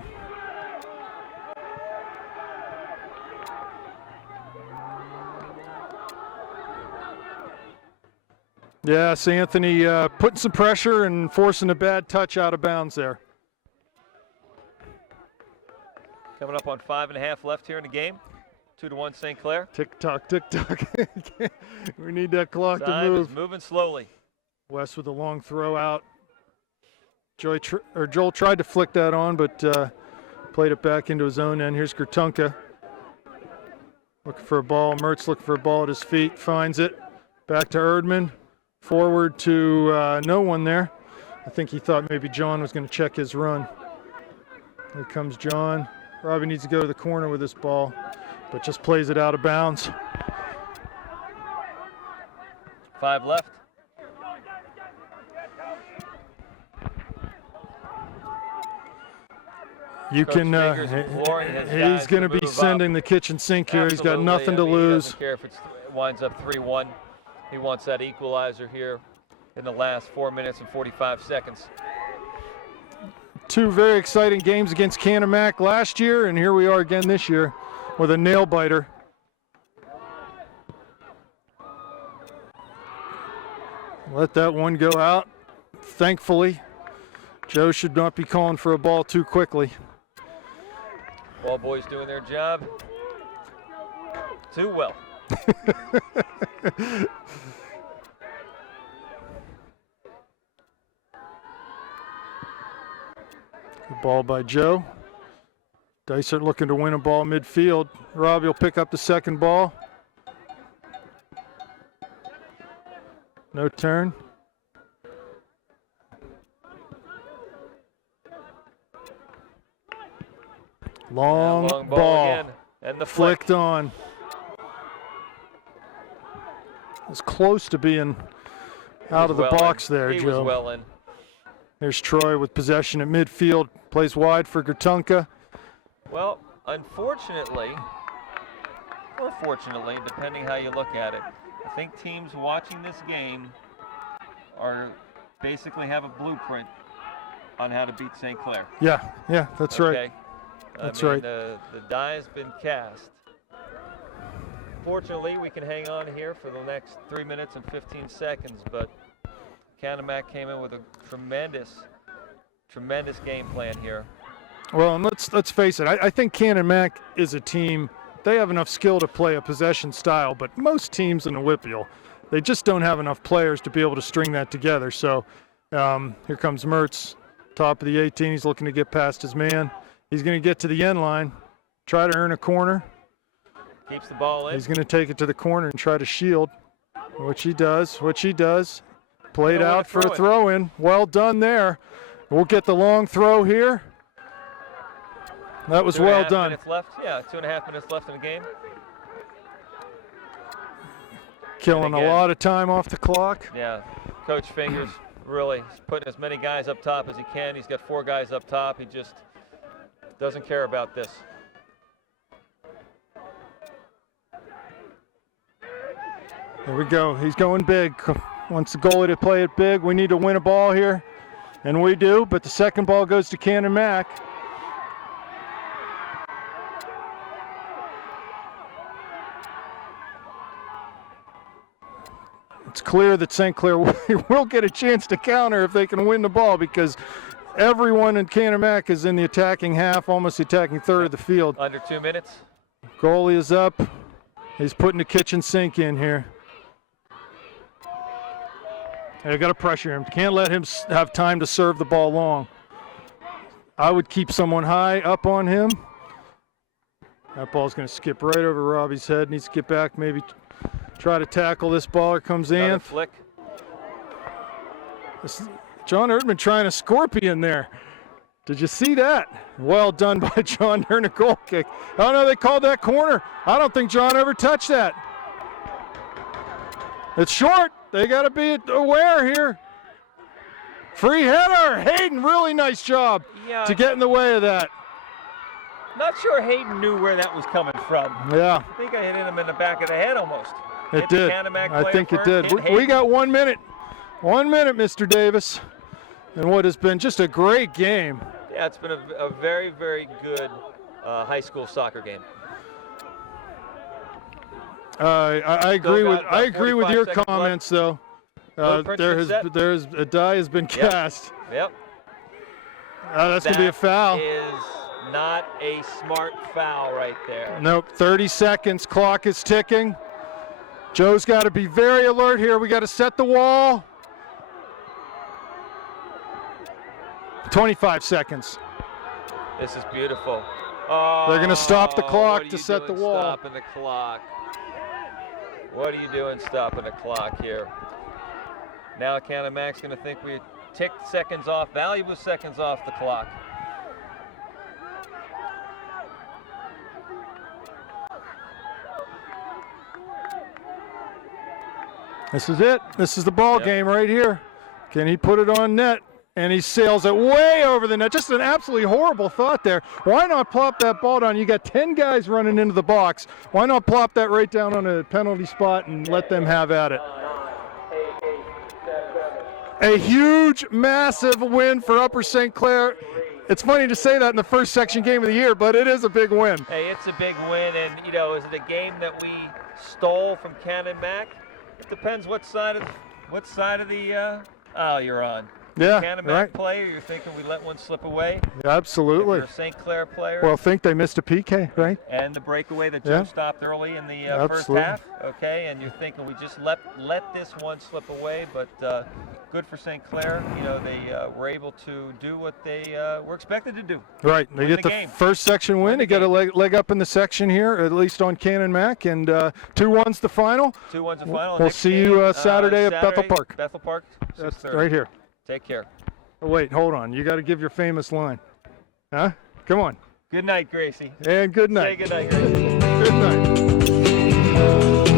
Yes, Anthony putting some pressure and forcing a bad touch out of bounds there. Coming up on 5.5 left here in the game. 2-1 St. Clair. Tick tock, tick tock. We need that clock to Time move. is moving slowly. West with a long throw out. Joel tried to flick that on, but played it back into his own end. Here's Gertunka. Looking for a ball. Mertz looking for a ball at his feet. Finds it. Back to Erdman. Forward to no one there. I think he thought maybe John was going to check his run. Here comes John. Robbie needs to go to the corner with this ball, but just plays it out of bounds. 5 left. You Coach can. he's going to be sending the kitchen sink here. He's got nothing to lose. He doesn't care if it winds up 3-1. He wants that equalizer here in the last 4 minutes and 45 seconds. Two very exciting games against Canon-Mac last year, and here we are again this year with a nail biter. Let that one go out. Thankfully, Joe should not be calling for a ball too quickly. Ball boys doing their job too well. Good ball by Joe. Dysart looking to win a ball midfield. Robbie will pick up the second ball. No turn. Long ball again. And the flicked on. It was close to being out of the box there, Joe. He was well in. Here's Troy with possession at midfield. Plays wide for Gertunka. Well, unfortunately, or fortunately, depending how you look at it, I think teams watching this game are basically have a blueprint on how to beat St. Clair. Yeah, that's right. That's right. The die has been cast. Fortunately, we can hang on here for the next 3 minutes and 15 seconds, but Canon-Mac came in with a tremendous game plan here. Well, and let's face it. I think Canon-Mac is a team. They have enough skill to play a possession style, but most teams in the WPIAL, they just don't have enough players to be able to string that together. So here comes Mertz, top of the 18. He's looking to get past his man. He's going to get to the end line, try to earn a corner. Keeps the ball in. He's going to take it to the corner and try to shield. Which he does. Played Gonna win out a for a throw-in. throw-in. Well done there. We'll get the long throw here. That was well 2.5 done. minutes left. Yeah, 2.5 minutes left in the game. Killing And a again- lot of time off the clock. Yeah, Coach Fingers really is putting as many guys up top as he can. He's got 4 guys up top. He just doesn't care about this. There we go. He's going big. Wants the goalie to play it big. We need to win a ball here, and we do, but the second ball goes to Canon-Mac. It's clear that St. Clair will get a chance to counter if they can win the ball, because everyone in Canon-Mac is in the attacking half, almost the attacking third of the field. Under 2 minutes. Goalie is up. He's putting the kitchen sink in here. They got to pressure him. Can't let him have time to serve the ball long. I would keep someone high up on him. That ball's going to skip right over Robbie's head. Needs to get back, maybe try to tackle this ball. Here comes Another Anth. flick. John Erdman trying a scorpion there. Did you see that? Well done by John Erdman, a goal kick. Oh no, they called that corner. I don't think John ever touched that. It's short. They got to be aware here. Free header. Hayden, really nice job Yeah, to get in the way of that. not sure Hayden knew where that was coming from. Yeah, I think I hit him in the back of the head almost. it Hit the did. Canon-Mac I player think it first, did. hit We Hayden. got 1 minute. 1 minute, Mr. Davis. And what has been just a great game. Yeah, it's been a very, very good high school soccer game. I agree got with about I agree with 45 your seconds left. comments though. Blueprint's been set. There's a die has been cast. Yep. That's gonna be a foul. That is not a smart foul right there. Nope. 30 seconds. Clock is ticking. Joe's got to be very alert here. We got to set the wall. 25 seconds. This is beautiful. They're gonna stop the clock what are to you set the doing wall. Stopping the clock. What are you doing stopping the clock here? Now Canon-Mac's going to think we ticked seconds off, valuable seconds off the clock. This is it. This is the ball Yep. game right here. Can he put it on net? And he sails it way over the net. Just an absolutely horrible thought there. Why not plop that ball down? You got 10 guys running into the box. Why not plop that right down on a penalty spot and let them have at it? A huge, massive win for Upper St. Clair. It's funny to say that in the first section game of the year, but it is a big win. Hey, it's a big win, and you know, is it a game that we stole from Canon-Mac? It depends what side of the aisle you're on. Yeah, Canon-Mac right. player, you're thinking we let one slip away. Absolutely. If you're a St. Clair player, Well, think they missed a PK, right? and the breakaway that Yeah. Joe stopped early in the first Absolutely. half, okay, and you're thinking we just let this one slip away, but good for St. Clair. You know, they were able to do what they were expected to do. Right. They Win get the the game. first section win. Win They the get a game. leg up in the section here, at least on Canon-Mac, and 2-1's the final. 2-1's the final. We'll Next see you, game, Saturday at Bethel Park. Bethel Park, That's 6:30. right here. Take care. Oh, wait, hold on. You got to give your famous line. Huh? Come on. Good night, Gracie. And good Say night. good night, Gracie. Good night.